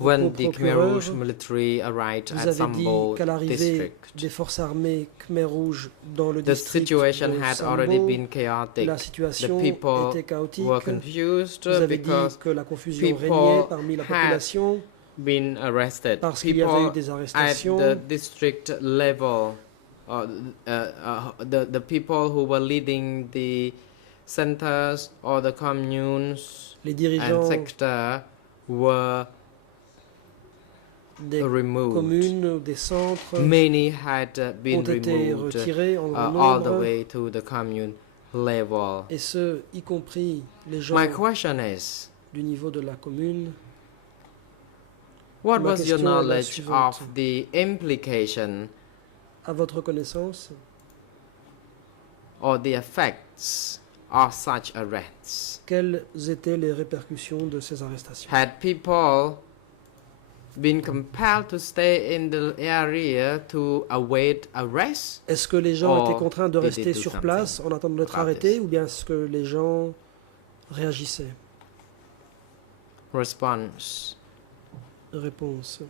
au when the Khmer procureur, Rouge military arrived vous at avez dit Sambo qu'à l'arrivée district, des forces armées Khmer Rouge dans le the district situation de had already Sambo, been chaotic. la The situation people était chaotique. were confused Vous avez dit because que la confusion people régnait parmi la had population been arrested. Parce qu'il y avait eu des arrestations. At the district level, the people who were leading the centers or the communes les dirigeants and sector were des removed. Communes, des centres Many had been ont été removed retirés en grand all the nombre, way to the commune level. et ceux, y compris les gens My question is, du niveau de la commune. what Ma was your question est la knowledge suivante. of the implication À votre connaissance, or the effects of such arrests? quelles étaient les répercussions de ces arrestations? Had people been compelled to stay in the area to await arrest? Est-ce que les gens Or étaient contraints de did they rester do sur something place en attendant d'être about arrêtés, this? ou bien est-ce que les gens réagissaient? Response. Réponse.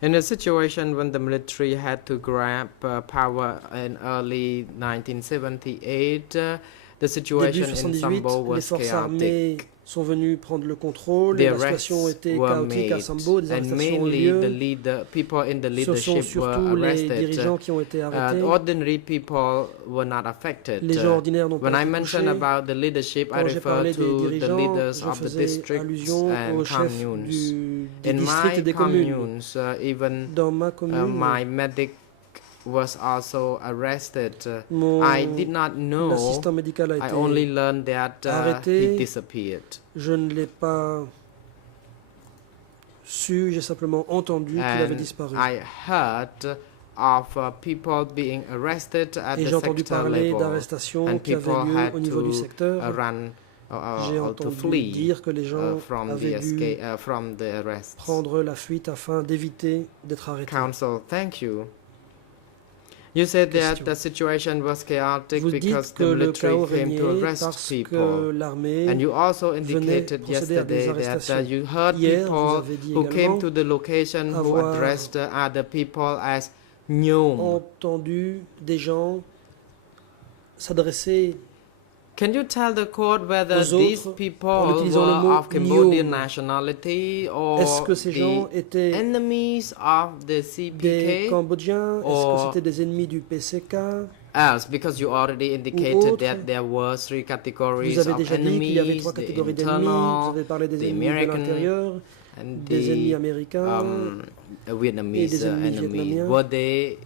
In a situation when the military had to grab power in early 1978, the Début situation in 78, Sambo les was forces armées chaotic. sont venues prendre le contrôle, The la arrests situation était were chaotique à made, Sambo, des and arrestations ont eu mainly the lieu. people in the Ce sont leadership were surtout les arrested. dirigeants qui ont été arrêtés. Ordinary people were not affected. Les gens ordinaires n'ont When pas I été mention touchés. about the leadership, I Quand j'ai refer parlé des to the dirigeants, leaders je of the faisais districts allusion aux and chefs communes. des In districts et my des communes. communes, even Dans ma commune, my medic was also arrested. mon I did not know. assistant médical a I été only learned that arrêté. he disappeared. Je ne l'ai pas su, j'ai simplement entendu qu'il avait And disparu. I heard of people being arrested at Et the j'ai entendu sector parler level, d'arrestations and qui avaient people lieu had au niveau du to secteur. run J'ai or to entendu flee dire que les gens from the avaient dû from the arrests. prendre la fuite afin d'éviter d'être arrêtés. Counsel, thank you. You said that the situation was chaotic Vous because dites the que le military chaos came to régnait arrest parce que people. l'armée And you also venait indicated procéder à des yesterday that arrestations. you heard Hier, vous people avez dit who came également to the location who avoir addressed other people as Nyom. entendu des gens s'adresser. Can you tell the court whether aux these autres people en utilisant le were mot of Cambodian Nyom? nationality or Est-ce que ces gens the étaient enemies of the des CPK? Cambodgiens? Est-ce que or c'était des ennemis du PCK? else, because you already indicated autres? that there were three categories Vous avez of déjà dit qu'il y avait enemies, trois the catégories d'ennemis. Vous internal, avez parlé des the ennemis de American, l'intérieur, and des ennemis the américains et Vietnamese des ennemis enemies. vietnamiens. Were they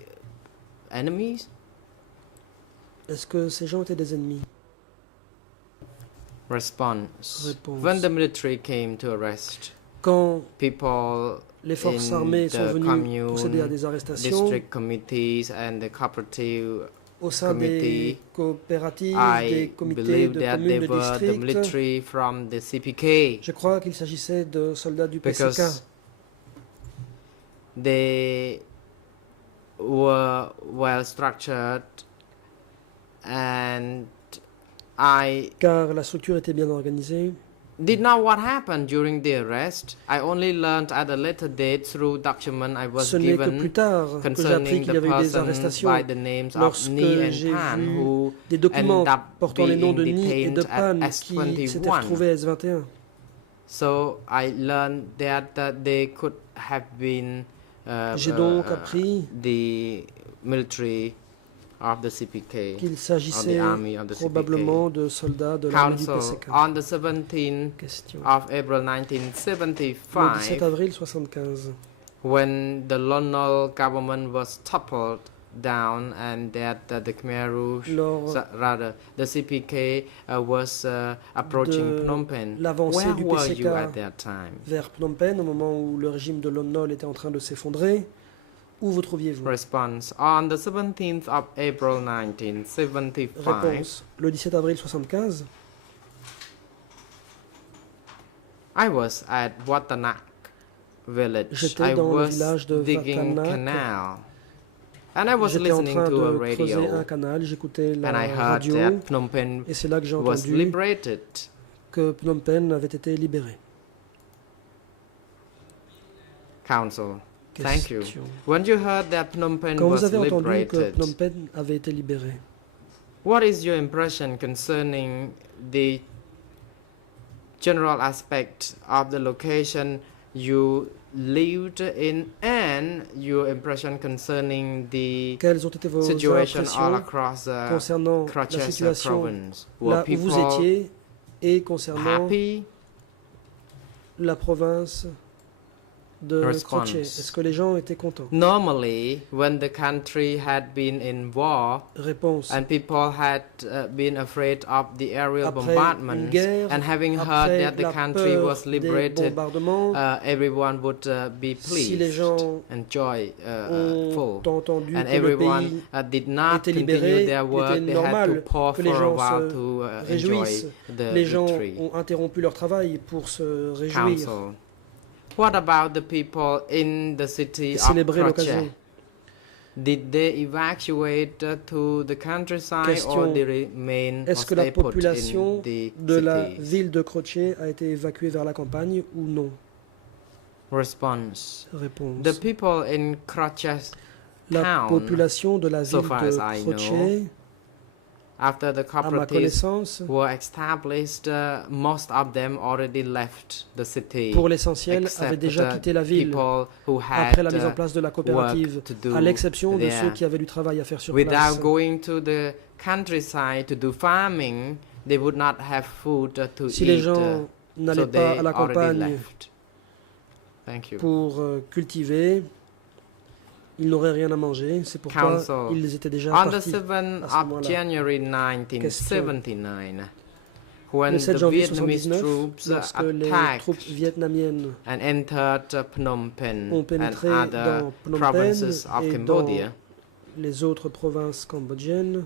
enemies? Est-ce que ces gens étaient des ennemis? Response. Réponse. When the military came to arrest Quand people les forces in armées sont the venues procéder à commune, des arrestations district committees and the cooperative au sein des committee, coopératives, I des comités believe de that communes, they de were the districts, military from the CPK je crois qu'il s'agissait de soldats du PCK. because they were well structured and I Car la structure était bien organisée. did not what happened during the arrest. I only learned at a later date through document I was Ce n'est que given plus tard que j'ai appris concerning qu'il y the avait eu des person arrestations. by the names of Lorsque Ni and j'ai Pan vu who des documents ended up portant les noms de being Ni et de detained Pan at qui s'étaient S21. retrouvés à S21. So I learned that they could have been J'ai donc appris the military of the CPK, qu'il of the s'agissait army of the probablement CPK. de soldats de l'armée du Council, PCK. on the 17th Question. of April Le 17 1975, avril 1975, when the Lon Nol government was toppled down and that the Khmer Rouge, lors rather the CPK was approaching de Phnom Penh. l'avancée Where du were PCK you at that time? vers Phnom Penh, au moment où le régime de Lon Nol était en train de s'effondrer, où vous trouviez-vous? Response, on the 17th of April 1975, Réponse. Le 17 avril 1975, I was at Watanak village. j'étais I dans le was village de digging Watanak. canal. And I was J'étais en listening train to a de creuser un radio. canal, j'écoutais la And I heard radio, that Phnom Penh et c'est là que j'ai was entendu liberated. que Phnom Penh avait été libéré. Counsel, thank you. Question. When you heard that Phnom Penh Quand vous was avez entendu que liberated, Phnom Penh avait été libéré, what is your impression concerning the general aspect of the location you lived in and your impression concerning the Quelles ont été vos situation all impressions across concernant la situation là où vous étiez et concernant la province de Croce? Est-ce que les gens étaient contents? Normally, when the country had been in war, and people had been afraid of the aerial bombardment, and having heard that the country was liberated, everyone would be pleased and joyful. And everyone did not continue their work. They had to pause for a while to enjoy the les gens victory. ont interrompu leur travail pour se réjouir. Council. What about the people in the city of Croce? Did they evacuate to the countryside or they remain Est-ce que la population de la ville de Croce a été évacuée vers la campagne ou non? Response. Réponse. The people in Croce la population de la ville de Croce, after the cooperatives were established, most of them already left the city. Pour l'essentiel, avaient déjà quitté la ville après la mise en place de la coopérative, à l'exception de ceux qui avaient du travail à faire sur place. Without going to the countryside to do farming, they would not have food to si les gens n'allaient pas à la campagne pour cultiver, ils n'auraient rien à manger, c'est pourquoi ils étaient déjà partis. On the 7th of January 1979, when le 7 the janvier Vietnamese 1979, troops lorsque les troupes vietnamiennes and entered Phnom Penh ont and pénétré other dans Phnom Penh provinces of et Cambodia, dans les autres provinces cambodgiennes,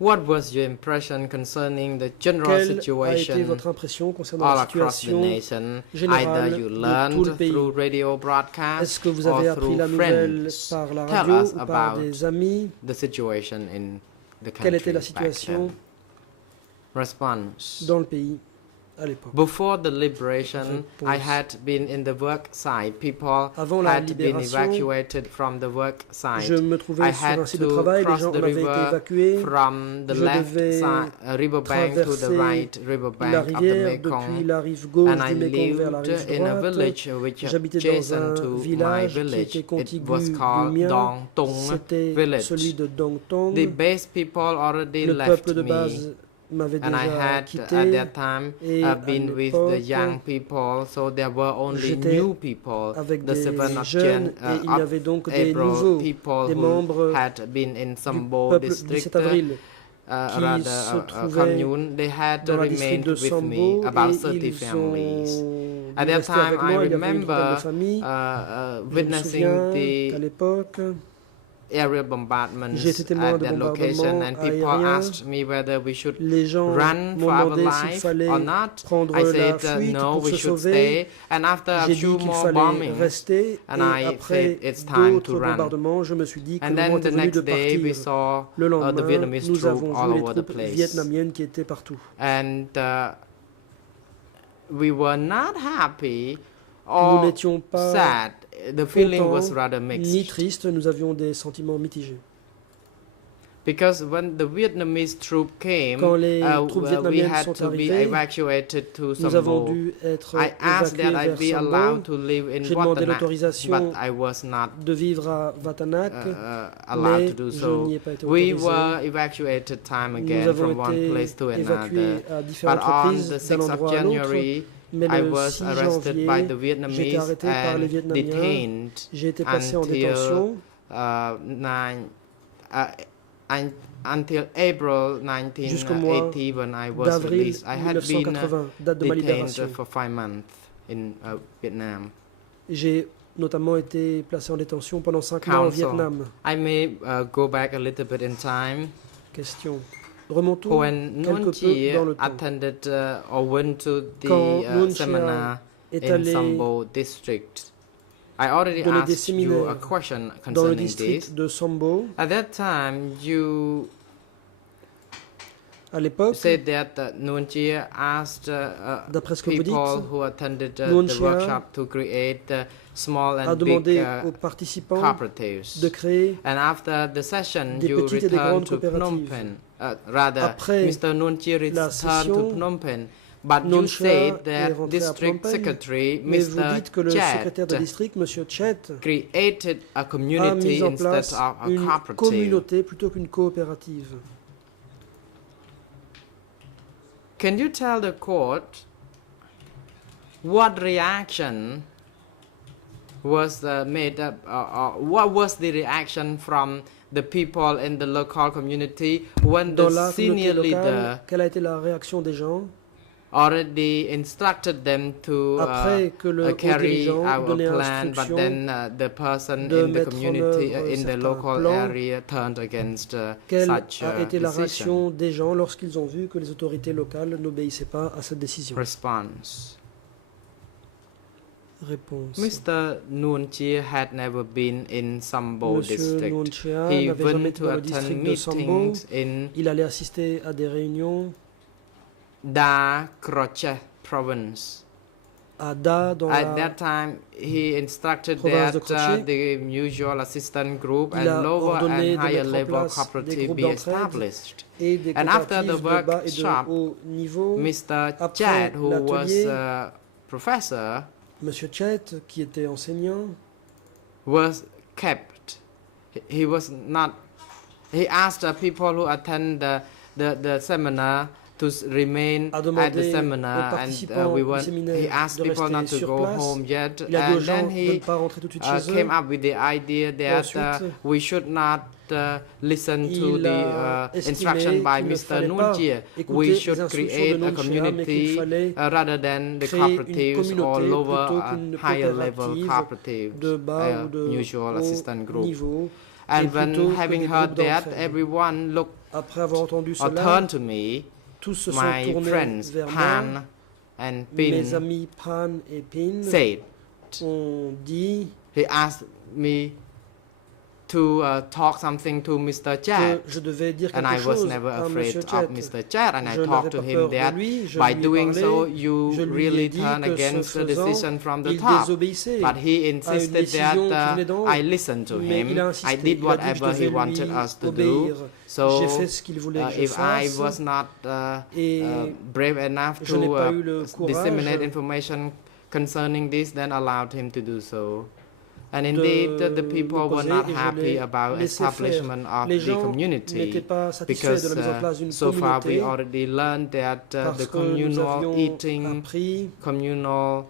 what was your impression concerning the general quelle situation a été votre impression concernant all la across the situation nation? générale Either you de tout le learned pays? through radio broadcast Est-ce que vous or avez appris through la nouvelle friends? par la Tell radio us ou par about des amis? the situation in the country Quelle était la back situation then. Response. dans le pays à l'époque? Before the liberation, I had been in the work site. People Avant la had been libération, evacuated from the work site. je me trouvais I sur un had site de to travail, les cross gens the en avaient été river évacués. from the Je left devais side, riverbank to the traverser right riverbank la of the rivière depuis Mekong. la rive gauche And du I Mekong vers la rive lived in a droite. village which J'habitais dans adjacent un to my village qui village. était It contigu was du called mien. Dong Tung C'était village. celui de Dong Tong. The base people already Le left peuple de me. base m'avait And I déjà had quitté, at that time et à been with the l'époque, young people, so there were only j'étais new people. avec The des 7th of jeunes et il y avait donc des nouveaux, people des who membres had been in du Sambo peuple du district, 7 avril qui se trouvaient commune. They had dans la district remained de with Sambo me, about et 30 ils families. ont At that resté time, avec I moi. Il y avait une remember trentaine de familles. Je me witnessing souviens qu'à the l'époque, aerial bombardments j'ai été témoin at de that location, bombardements and people aériens. asked me whether we should Les gens run m'ont for our demandé s'il life fallait or not. prendre I la said fuite no, pour we se should sauver. stay. And after a J'ai dit few qu'il more fallait bombings, rester, and et I après said it's time to d'autres run. bombardements, je me suis dit que And le moment then the était venu de next day, we partir. saw Le the lendemain, Vietnamese nous troops avons all vu les over the troupes place. vietnamiennes qui étaient partout. And we were not happy Nous or n'étions pas sad. The feeling was contents rather ni mixed. tristes, nous avions des sentiments mitigés. Because when the Vietnamese troops came, Quand les troupes we vietnamiennes had sont to be arrivées, evacuated to nous avons Sambo. dû être I asked that I évacués be vers allowed Sambo. to live in J'ai demandé Watanac, l'autorisation but I was not de vivre à Vatanak, allowed mais to do je so. n'y ai pas été We autorisé. were evacuated time Nous again avons from one été place to another. évacués à différentes But on reprises the d'un 6th of endroit à l'autre. January, Mais I le was 6 arrested by janvier, the j'étais Vietnamese arrêté par les and Vietnamiens. detained J'ai été placé en détention until April jusqu'au mois 1980 when I was d'avril released. I had been 1980, date de ma detained libération. for 5 months in Vietnam. J'ai notamment été placé en détention pendant 5 mois au Vietnam. I may go back a little bit in time. Question. Remontons when quelque peu dans le temps. attended or went to Quand the Nunchia seminar est in allé Sambo district, I already donner des asked you a séminaires question dans le concerning district this. de Sambo. At that time, you À l'époque, said that Nunchia asked d'après ce que vous people dites, who attended the Nunchia workshop to create small a and big demandé aux participants cooperatives. de créer And after the session, des you petites et des returned grandes to Phnom coopératives. Penh. Rather, Après Mr. Nunchia la returned to session, Phnom Penh. But you said that est rentré à district Phnom Penh. secretary, Mais vous Mr. dites que le secrétaire de Chet, district, M. Chet, created a a community mis en instead place of a une cooperative. communauté plutôt qu'une coopérative. Can you tell the court what reaction was made up, what was the reaction from the people in the local community when Dans the la senior communauté locale, leader quelle a été la réaction des gens already instructed them to après que le haut carry dirigeant out a donnait plan, but instruction then the person de in the mettre en community, œuvre in the certains local plans? area, turned against Quelle such a été la decision? réaction des gens lorsqu'ils ont vu que les autorités locales n'obéissaient pas à cette décision? Response. Réponse. Mr. Nuon Chea had never been in Sambo Monsieur district. Nuon Chea He n'avait jamais went été to dans le attend district de Sambo. meetings in Il allait assister à des réunions Da Croce province. à Da dans At la that time, he instructed province de that Croce. the mutual assistant group Il and a lower ordonné and de higher mettre en level place des cooperative groupes be d'entraide established. et des And after the coopératives de bas et de workshop, haut niveau. Mr. Après Chad, who was l'atelier, a professor, Monsieur Chet, qui était enseignant, was kept. He was not. He asked the people who attend the seminar to remain a at the demandé aux seminar, and participants we du went. He séminaire asked de people not rester to sur go place. home yet, Il a dit aux and gens then de ne he pas rentrer tout de suite chez eux. came up with the idea that Ensuite, we should not listen to il a the estimé instruction by qu'il ne Mr. fallait pas Nunchia. écouter We les should instructions de create a Nuon Chea, mais qu'il community fallait rather than the créer une cooperatives or communauté lower plutôt qu'une higher level coopérative cooperatives, de bas ou de mutual assistant haut group. niveau. Et And when plutôt que having des heard groupes that, d'entraide. everyone looked Après avoir entendu or cela, turned to me, tous se sont my tournés friends vers moi. Pan and Mes Pin amis Pan et Pin said, ont dit he asked me to talk something to Mr. que Chad. je devais dire And quelque I was chose never à afraid Monsieur of Chet. Mr. Chad, and I Je talked n'avais to pas him peur de that lui, je by lui ai doing so, parlé, you je lui ai really dit turn que ce against the faisant, decision from the il top. désobéissait But he à une insisted décision qui that venait d'en haut. I listened to Mais him. il a I insisté, did il a dit que je whatever he devais wanted lui us to obéir. do. J'ai So fait ce qu'il voulait que je if I fasse. was not Et brave enough je n'ai pas to eu le courage disseminate information concerning this, then allowed him to do so. And indeed, the people were not happy about establishment of the community, because so far we already learned that the communal eating, communal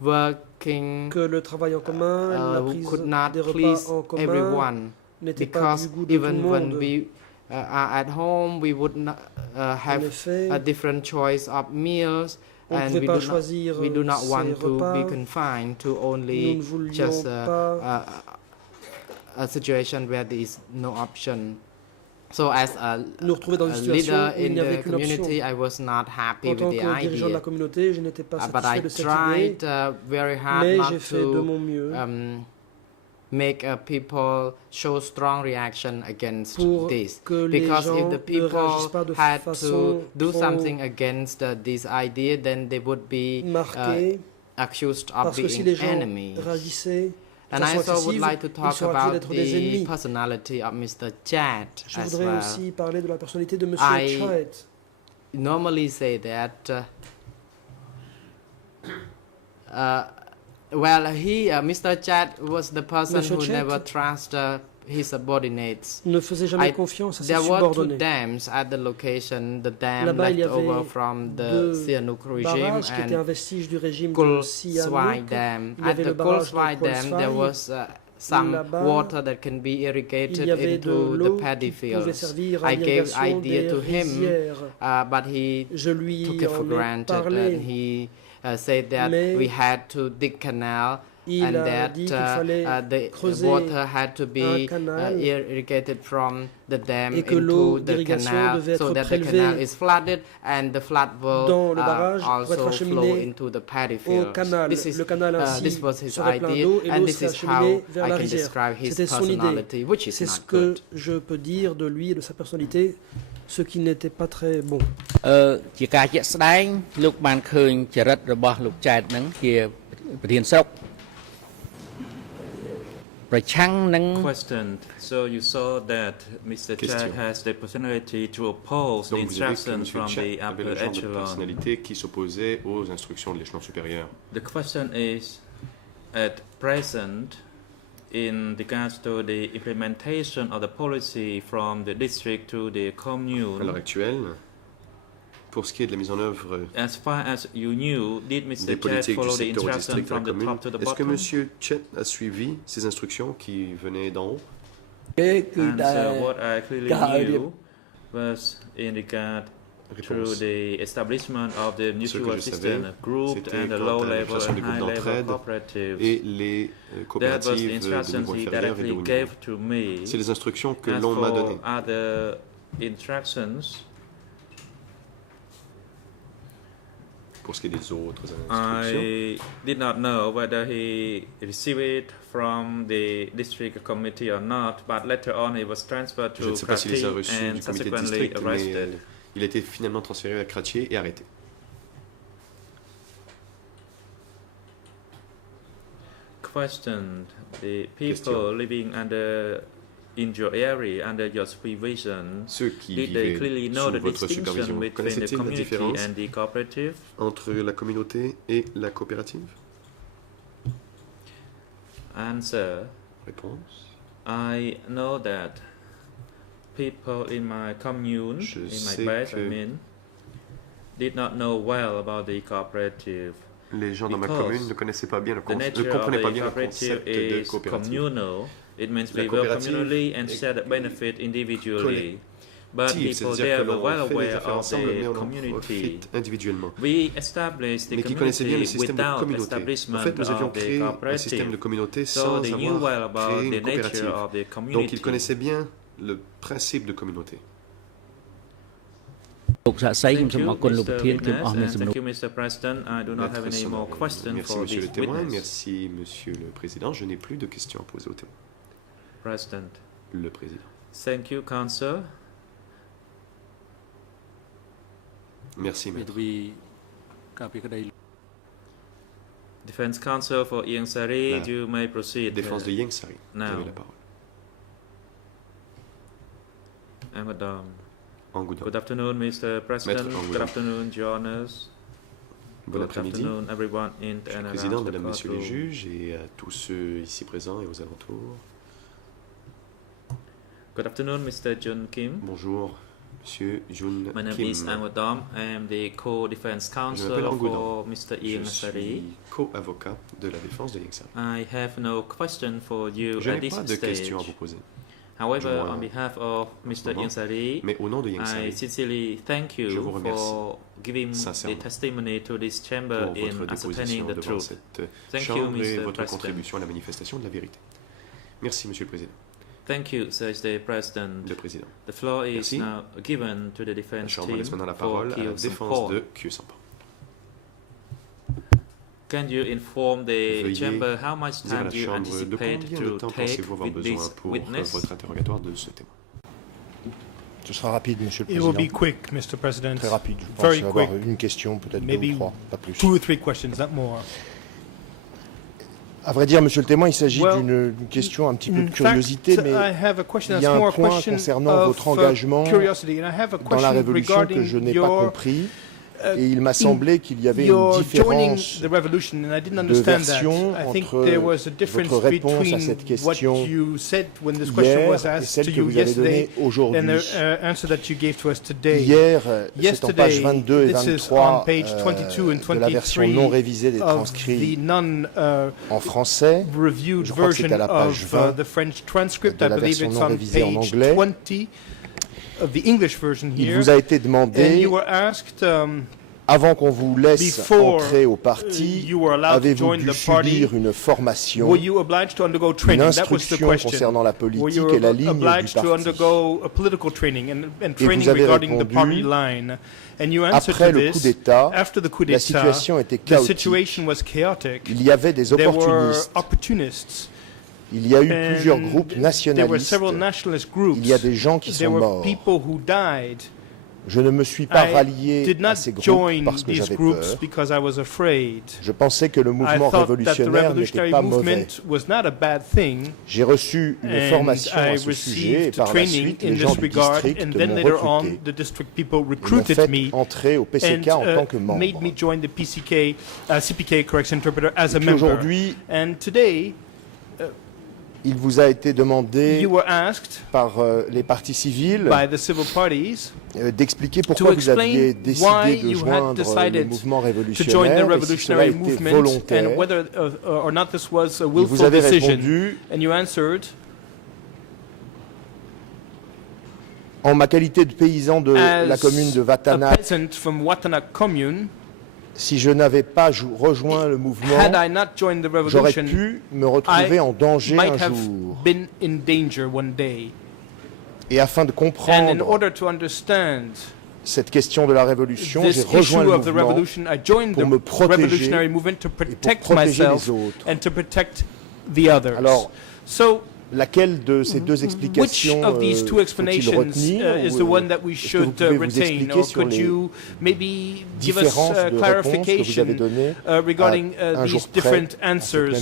working que le travail en commun, la prise could not des repas please en commun everyone, n'était pas du because goût de tout le even when monde. we are at home, we would not have effet, a different choice of meals. On And pouvait pas choisir we do not ses want to repas. be confined to only just a situation where there is no option. So as a leader in the community, I was not happy with the idea. But I tried very hard not to make people show strong reaction against this, because if the people had to do something against this idea, then they would be accused of being enemies. And I also would like to talk about the personality of Mr. Chad as well. I normally say that well, Mr. Chad was the person who never trusted his subordinates. Ne faisait jamais confiance à ses there subordonnés. were two dams at the location, the dam left over from the Sihanouk regime and Kul Swai Dam. At the Kul Swai Dam, there was some water that can be irrigated into the paddy fields. I gave idea to him, but he took it for granted, and he said that we had to dig canal, and that the water had to be irrigated from the dam into the canal, so that the canal is flooded and the flood will also flow into the paddy fields. This was his idea, and this is how I can describe his personality, which is not good. Je peux dire de lui et de sa personnalité, ce qui n'était pas très bon. ជាការជាក់ស្ដែងលោកបានឃើញចរិតរបស់លោកចែតហ្នឹងជាប្រធានស្រុក Question. So you saw that Mr. Chad has the personality to oppose the instructions from the upper echelon. Qui s'opposait aux instructions de l'échelon supérieur. The question is, at present, in regards to the implementation of the policy from the district to the commune. À l'heure actuelle, pour ce qui est de la mise en œuvre as far as you knew, did Mr. Chet follow the instructions from the top to the bottom? Est-ce que M. Chet a suivi ces instructions qui venaient d'en haut? And so what I clearly knew was in regard to the establishment of the mutual assistance group and the low-level and high-level cooperatives. Et les coopératives de niveau inférieur et de haut niveau. C'est les instructions que l'on m'a données. Other instructions, pour ce qui est des autres instructions, I did not know whether he received it from the district committee or not, but later on he was transferred to Kratie and subsequently arrested. Il a été finalement transféré à Kratie et arrêté. Question: the people living in your area under your supervision, did they clearly know the distinction between the community and the cooperative? Entre la communauté et la coopérative? Answer. Réponse. I know that people in my commune, in my base, did not know well about the cooperative. Les gens dans ma commune ne connaissaient pas bien ne comprenaient pas bien le concept de coopérative. It means we work communally and share the benefit individually. But people there were well aware of the community. We established the community without establishment of the cooperative. So they knew well about the nature of the community. Donc ils connaissaient bien le principe de communauté. Thank you, Mr. President. I do not have any more questions Merci, for Monsieur le this témoin. witness. Merci, Monsieur le Président. Je n'ai plus de questions à poser au témoin. President. Le Président. Thank you, Counsel. Merci, Maître. Defense Counsel for Ieng Sary, you may proceed. Défense de Ieng Sary. Vous Now. avez la parole. Madam. Angoudom. Good afternoon, Mr. President. Good afternoon, Your Honors. Bon après-midi, afternoon, everyone in Monsieur and le Président, around the Mesdames, Messieurs les courtroom. juges et à tous ceux ici présents et aux alentours. Good afternoon, Mr. Jun Kim. Bonjour, Monsieur Jun My name Kim. is Angodom. I am the co-defense Je counsel m'appelle for Angoudom. Mr. Je Ieng suis Sary. co-avocat de la défense de Ieng Sary. I have no question for you Je at n'ai this pas de stage. questions à vous poser. However, on behalf of Mr. moment. Ieng Sary, Mais au nom de Ieng I Sary, sincerely thank je you vous remercie for giving the sincèrement testimony to this chamber pour in votre ascertaining déposition the devant truth. cette Thank you, chambre et Mr. votre President. contribution à la manifestation de la vérité. Merci, Monsieur le Président. Thank you, says the President. Le Président. The floor is Merci. now given to the La defense Chambre team laisse maintenant la for parole à la Kyo défense Sampon. de Kyo Sampon. Can you inform the Veuillez chamber how much dire à time la do you Chambre de anticipate combien de to temps take pensez-vous avoir with besoin this pour witness? votre interrogatoire de ce témoin? Ce sera rapide, Monsieur le It Président. will be quick, Mr. President. Très rapide. Je pense Very avoir quick. une question, peut-être deux Maybe ou trois, pas plus. 2 or 3 questions, not more. À vrai dire, Monsieur le témoin, il s'agit Well, d'une question un petit peu de In curiosité, fact, mais I have a question il y that's a more un a point question concernant votre of engagement curiosity, and I have a dans la question Révolution que regarding je n'ai pas your compris. Et il m'a semblé qu'il y avait une You're joining différence the revolution, and I didn't de understand that. version I think entre there was a difference votre réponse à between cette what question you said when this question hier was et asked celle to que you vous avez donnée yesterday, aujourd'hui. and the answer that you gave to us today. Hier, c'est en page Yesterday, 22 et this is 23 on page 22 and de la version 23 non révisée des of transcrits the non en français. reviewed Je crois que c'est version à la page of 20 the French transcript. de I la believe version it's non on révisée en page anglais. 20 of the English version Il here. vous a été And demandé, you were asked avant qu'on vous laisse before, entrer au parti, you were allowed to avez-vous join dû the party, subir une formation, were you obliged to undergo une training? That was the instruction question. concernant la Were politique you et la ligne du obliged to parti? undergo a political training and training vous avez regarding the party répondu, line? And you answered après to le coup this, d'État, after the coup la d'État, situation était the chaotique. situation was chaotic. Il y avait des There were opportunistes. opportunists. Il y a eu And plusieurs groupes there were nationalistes. several nationalist groups. Il y a des gens qui There sont were morts. people who died. Je ne me suis pas rallié à ces groupes parce que j'avais peur. Je pensais que le mouvement révolutionnaire n'était pas mauvais. J'ai reçu une formation à ce sujet et par la suite, les gens du district m'ont recruté et m'ont fait entrer au PCK en tant que membre. Et puis aujourd'hui, il vous a été demandé par les partis civils d'expliquer pourquoi vous aviez décidé de joindre le mouvement révolutionnaire et si cela était volontaire. Et vous avez répondu en ma qualité de paysan de la commune de Watana. Si je n'avais pas rejoint le mouvement, j'aurais pu me retrouver en danger un jour. Et afin de comprendre cette question de la révolution, j'ai rejoint le mouvement pour me protéger et pour protéger les autres. Alors, laquelle de ces deux explications faut-il retenir est-ce que vous pouvez vous expliquer sur les différences de réponses que vous avez données à un jour près à cette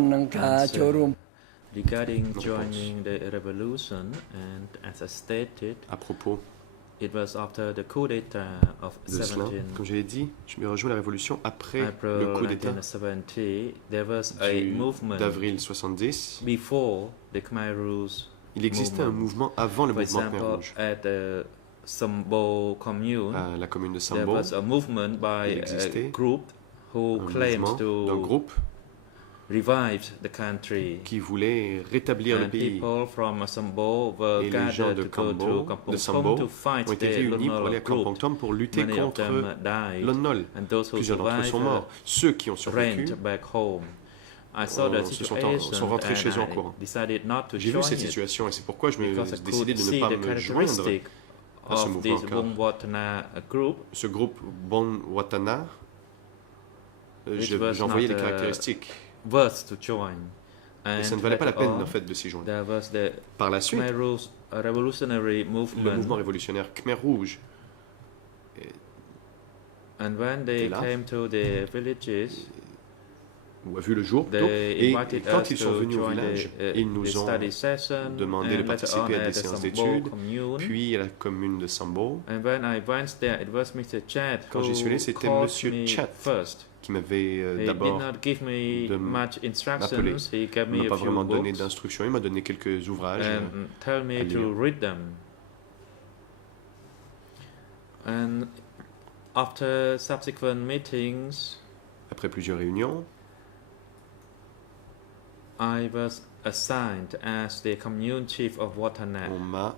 même question? Regarding joining the revolution, and as I stated, à propos it was after the coup d'État of de cela, comme je l'ai dit, je me rejoins la révolution après le coup d'État d'avril 70. Il existait un mouvement avant le mouvement Khmer Rouge. À la commune de Sambo, il existait un mouvement d'un groupe qui voulait rétablir le pays. Et les gens de Sambo ont été réunis pour aller à Kampong Tom pour lutter contre Lon Nol. Plusieurs d'entre eux sont morts. Ceux qui ont survécu sont rentrés chez eux en courant. J'ai vu cette situation et c'est pourquoi je me suis décidé de ne pas me joindre à ce mouvement. Ce groupe Bon Watana, j'en voyais les caractéristiques. Et ça ne valait pas la peine en fait de s'y joindre. Par la suite, le mouvement révolutionnaire Khmer Rouge était là, ou a vu le jour plutôt, et quand ils sont venus au village, ils nous ont demandé de participer à des séances d'études, puis à la commune de Sambo. Quand j'y suis allé, c'était M. Chat qui m'avait d'abord m'appeler. Il ne m'a pas vraiment donné d'instructions, il m'a donné quelques ouvrages à lire. And after subsequent meetings, après plusieurs réunions, I was assigned as the commune chief of Watana. On m'a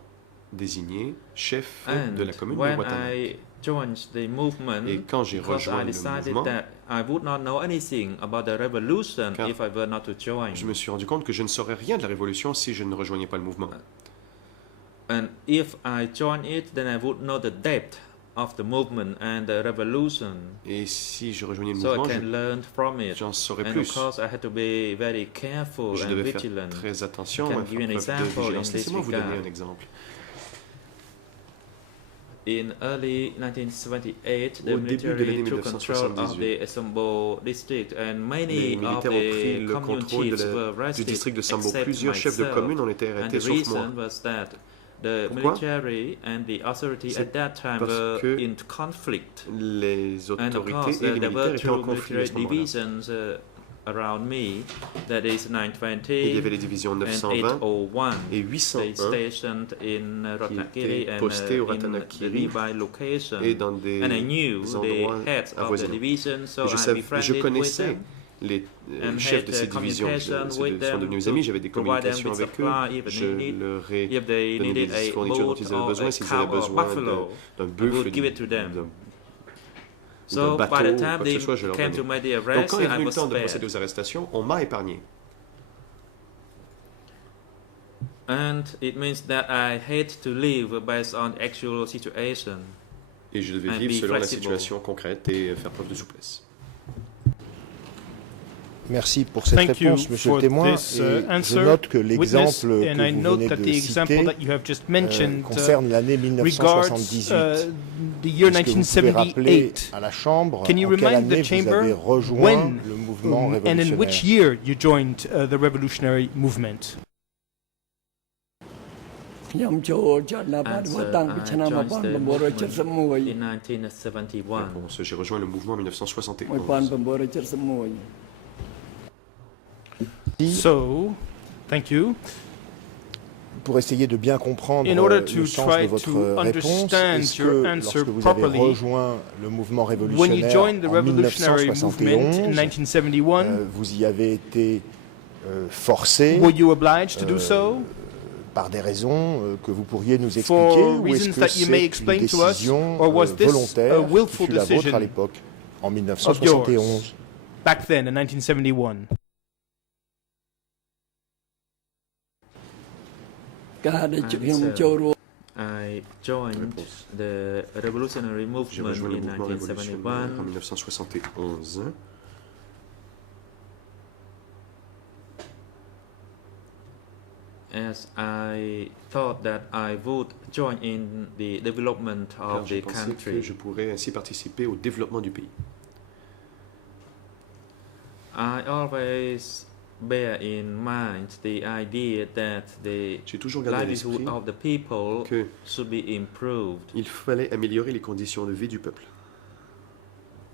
désigné chef de la commune de Watana. Et quand j'ai rejoint le mouvement, je me suis rendu compte que je ne saurais rien de la révolution si je ne rejoignais pas le mouvement. And if I joined it, then I would know the depth of the movement and the revolution. Et si je rejoignais le mouvement, j'en saurais plus. Je devais faire très attention, faire preuve de vigilance. Laissez-moi vous donner un exemple. In early 1978, the military took control of the Sambo district, and many of the commune chiefs were arrested, du district de Sambo. Plusieurs chefs de commune ont été arrêtés, sauf moi. Pourquoi? Parce que les autorités et les militaires étaient en conflit à ce moment-là. Il y avait les divisions 920 et 801 qui étaient postées au Ratanakiri et dans des endroits avoisinants. Je connaissais les chefs de ces divisions, ils sont devenus amis, j'avais des communications avec eux, je leur ai donné des fournitures dont ils avaient besoin, s'ils avaient besoin d'un buffle, d'un bateau, quoi que ce soit, je leur donnais. Donc quand il est venu le temps de procéder aux arrestations, on m'a épargné. And it means that I hate to live based on actual situation. Et je devais vivre selon la situation concrète et faire preuve de souplesse. Merci pour cette réponse, Monsieur le témoin. Je note que l'exemple que vous venez de citer concerne l'année 1978. Est-ce que vous pouvez rappeler à la Chambre en quelle année vous avez rejoint le mouvement révolutionnaire? I joined the movement in 1971. Réponse, j'ai rejoint le mouvement en 1971. So, thank you. Pour essayer de bien comprendre le sens de votre réponse, est-ce que lorsque vous avez rejoint le mouvement révolutionnaire en 1971, vous y avez été forcé par des raisons que vous pourriez nous expliquer, ou est-ce que c'est une décision volontaire qui fut la vôtre à l'époque, en 1971? Back then, in 1971. I joined the revolutionary movement in 1971. En 1971. As I thought that I would join in the development of the country. Je pourrais ainsi participer au développement du pays. I always bear in mind the idea that the livelihood of the people should be improved. Il fallait améliorer les conditions de vie du peuple.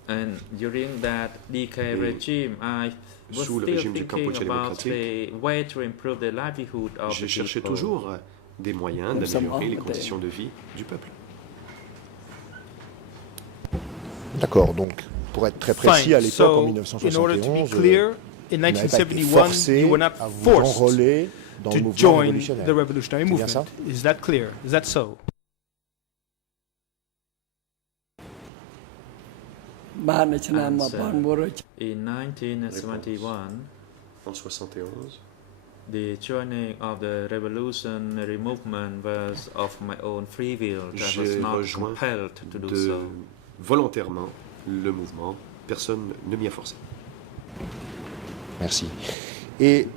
And during that DK regime, I was still thinking about the way to improve the livelihood of the people. Je cherchais toujours des moyens d'améliorer les conditions de vie du peuple. D'accord, donc pour être très précis, à l'époque, en 1971, in 1971, you were not forced to join the revolutionary movement. Is that clear? Is that so? In 1971, the joining of the revolutionary movement was of my own free will. I was not compelled to do so. Volontairement le mouvement, personne ne m'y a forcé. Merci. Et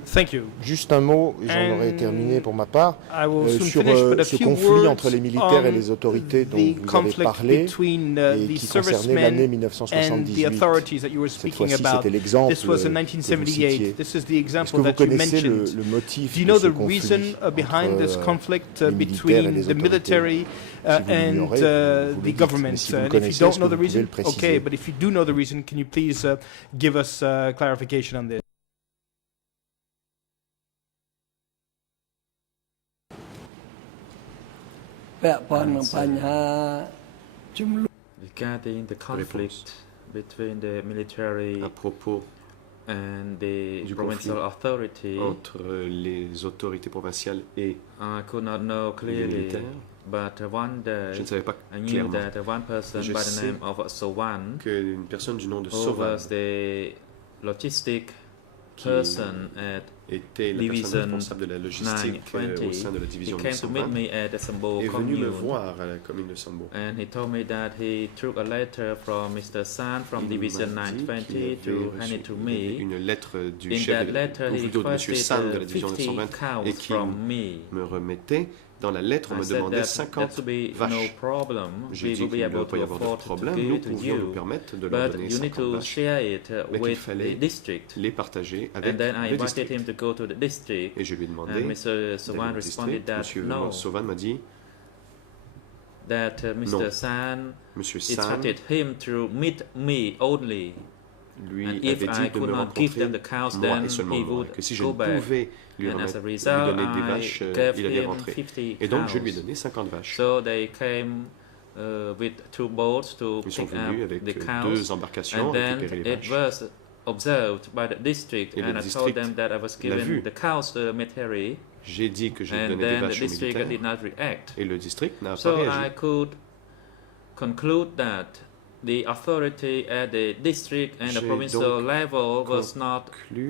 juste un mot, et j'en aurai terminé pour ma part, sur ce conflit entre les militaires et les autorités dont vous avez parlé et qui concernait l'année 1978. Cette fois-ci, c'était l'exemple que vous citiez. Est-ce que vous connaissez le motif de ce conflit entre les militaires et les autorités? And the government. And if you don't know the reason, okay, but if you do know the reason, can you please give us clarification on this? Regarding the conflict between the military and the provincial authority, entre les autorités provinciales et I could not know clearly, but one day I knew that one person by the name of Sowan, qu'une personne du nom de who was the logistic person at Division 920, he came to meet me at the Sambo commune, and he told me that he took a letter from Mr. San from Division 920 to hand it to me. In that letter, he requested 50 cows from me. Dans la lettre, on me demandait 50 vaches. J'ai dit qu'il ne doit pas y avoir de problème, nous pouvions nous permettre de leur donner 50 vaches, mais qu'il fallait les partager avec le district. Et je lui ai demandé d'aller au district. Monsieur Sovan m'a dit that Mr. San instructed him to meet me only. Lui avait dit de me rencontrer moi et seulement moi, que si je ne pouvais lui donner des vaches, il allait rentrer. Et donc je lui ai donné 50 vaches. Ils sont venus avec 2 embarcations récupérer les vaches. Et le district l'a vu. J'ai dit que je donnais des vaches aux militaires et le district n'a pas réagi. The authority at the district and the provincial level was not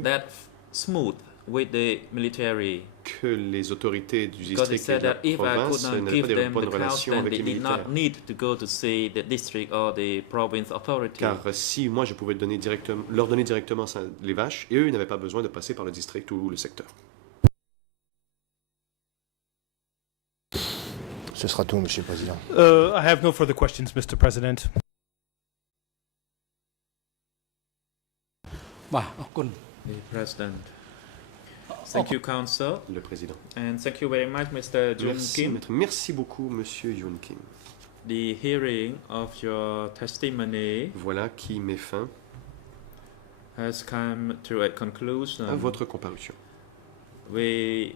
that smooth with the military. Que les autorités du district et de la province n'avaient pas de bonnes relations avec les militaires. Car si moi je pouvais leur donner directement les vaches, et eux ils n'avaient pas besoin de passer par le district ou le secteur. Ce sera tout, Monsieur le Président. I have no further questions, Mr. President. The President. Thank you, Council. Le Président. And thank you very much, Mr. Jun Kim. Merci beaucoup, Monsieur Jun Kim. The hearing of your testimony. Voilà qui met fin has come to a conclusion. À votre comparution. We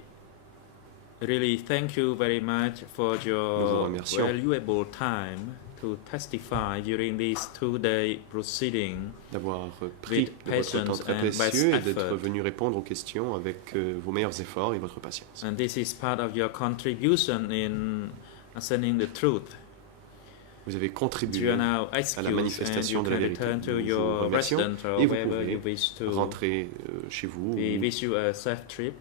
really thank you very much for your valuable time to testify during this two-day proceeding. D'avoir pris votre temps très précieux et d'être venu répondre aux questions avec vos meilleurs efforts et votre patience. And this is part of your contribution in ascertaining the truth. Vous avez contribué à la manifestation de la vérité. Nous vous remercions et vous pouvez rentrer chez vous. We wish you a safe trip.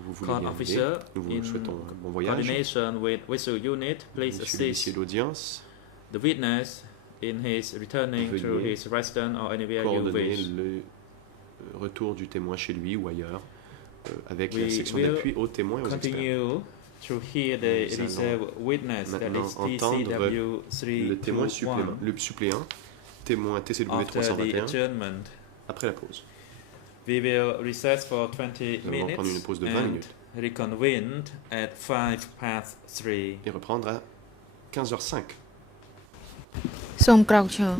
Vous voulez bien aller. Nous vous souhaitons un bon voyage. Monsieur l'audience, the witness in his returning to his residence or anywhere you wish. Le retour du témoin chez lui ou ailleurs, avec la section d'appui aux témoins et aux experts. To hear the reserve witness, that is TCW le témoin suppléant, témoin TCW 321, après la pause. We will recess for 20 minutes prendre une pause de 20 minutes. Reconvene at 3:05. Et reprendre à 15h05. សូមក្រោកឈរ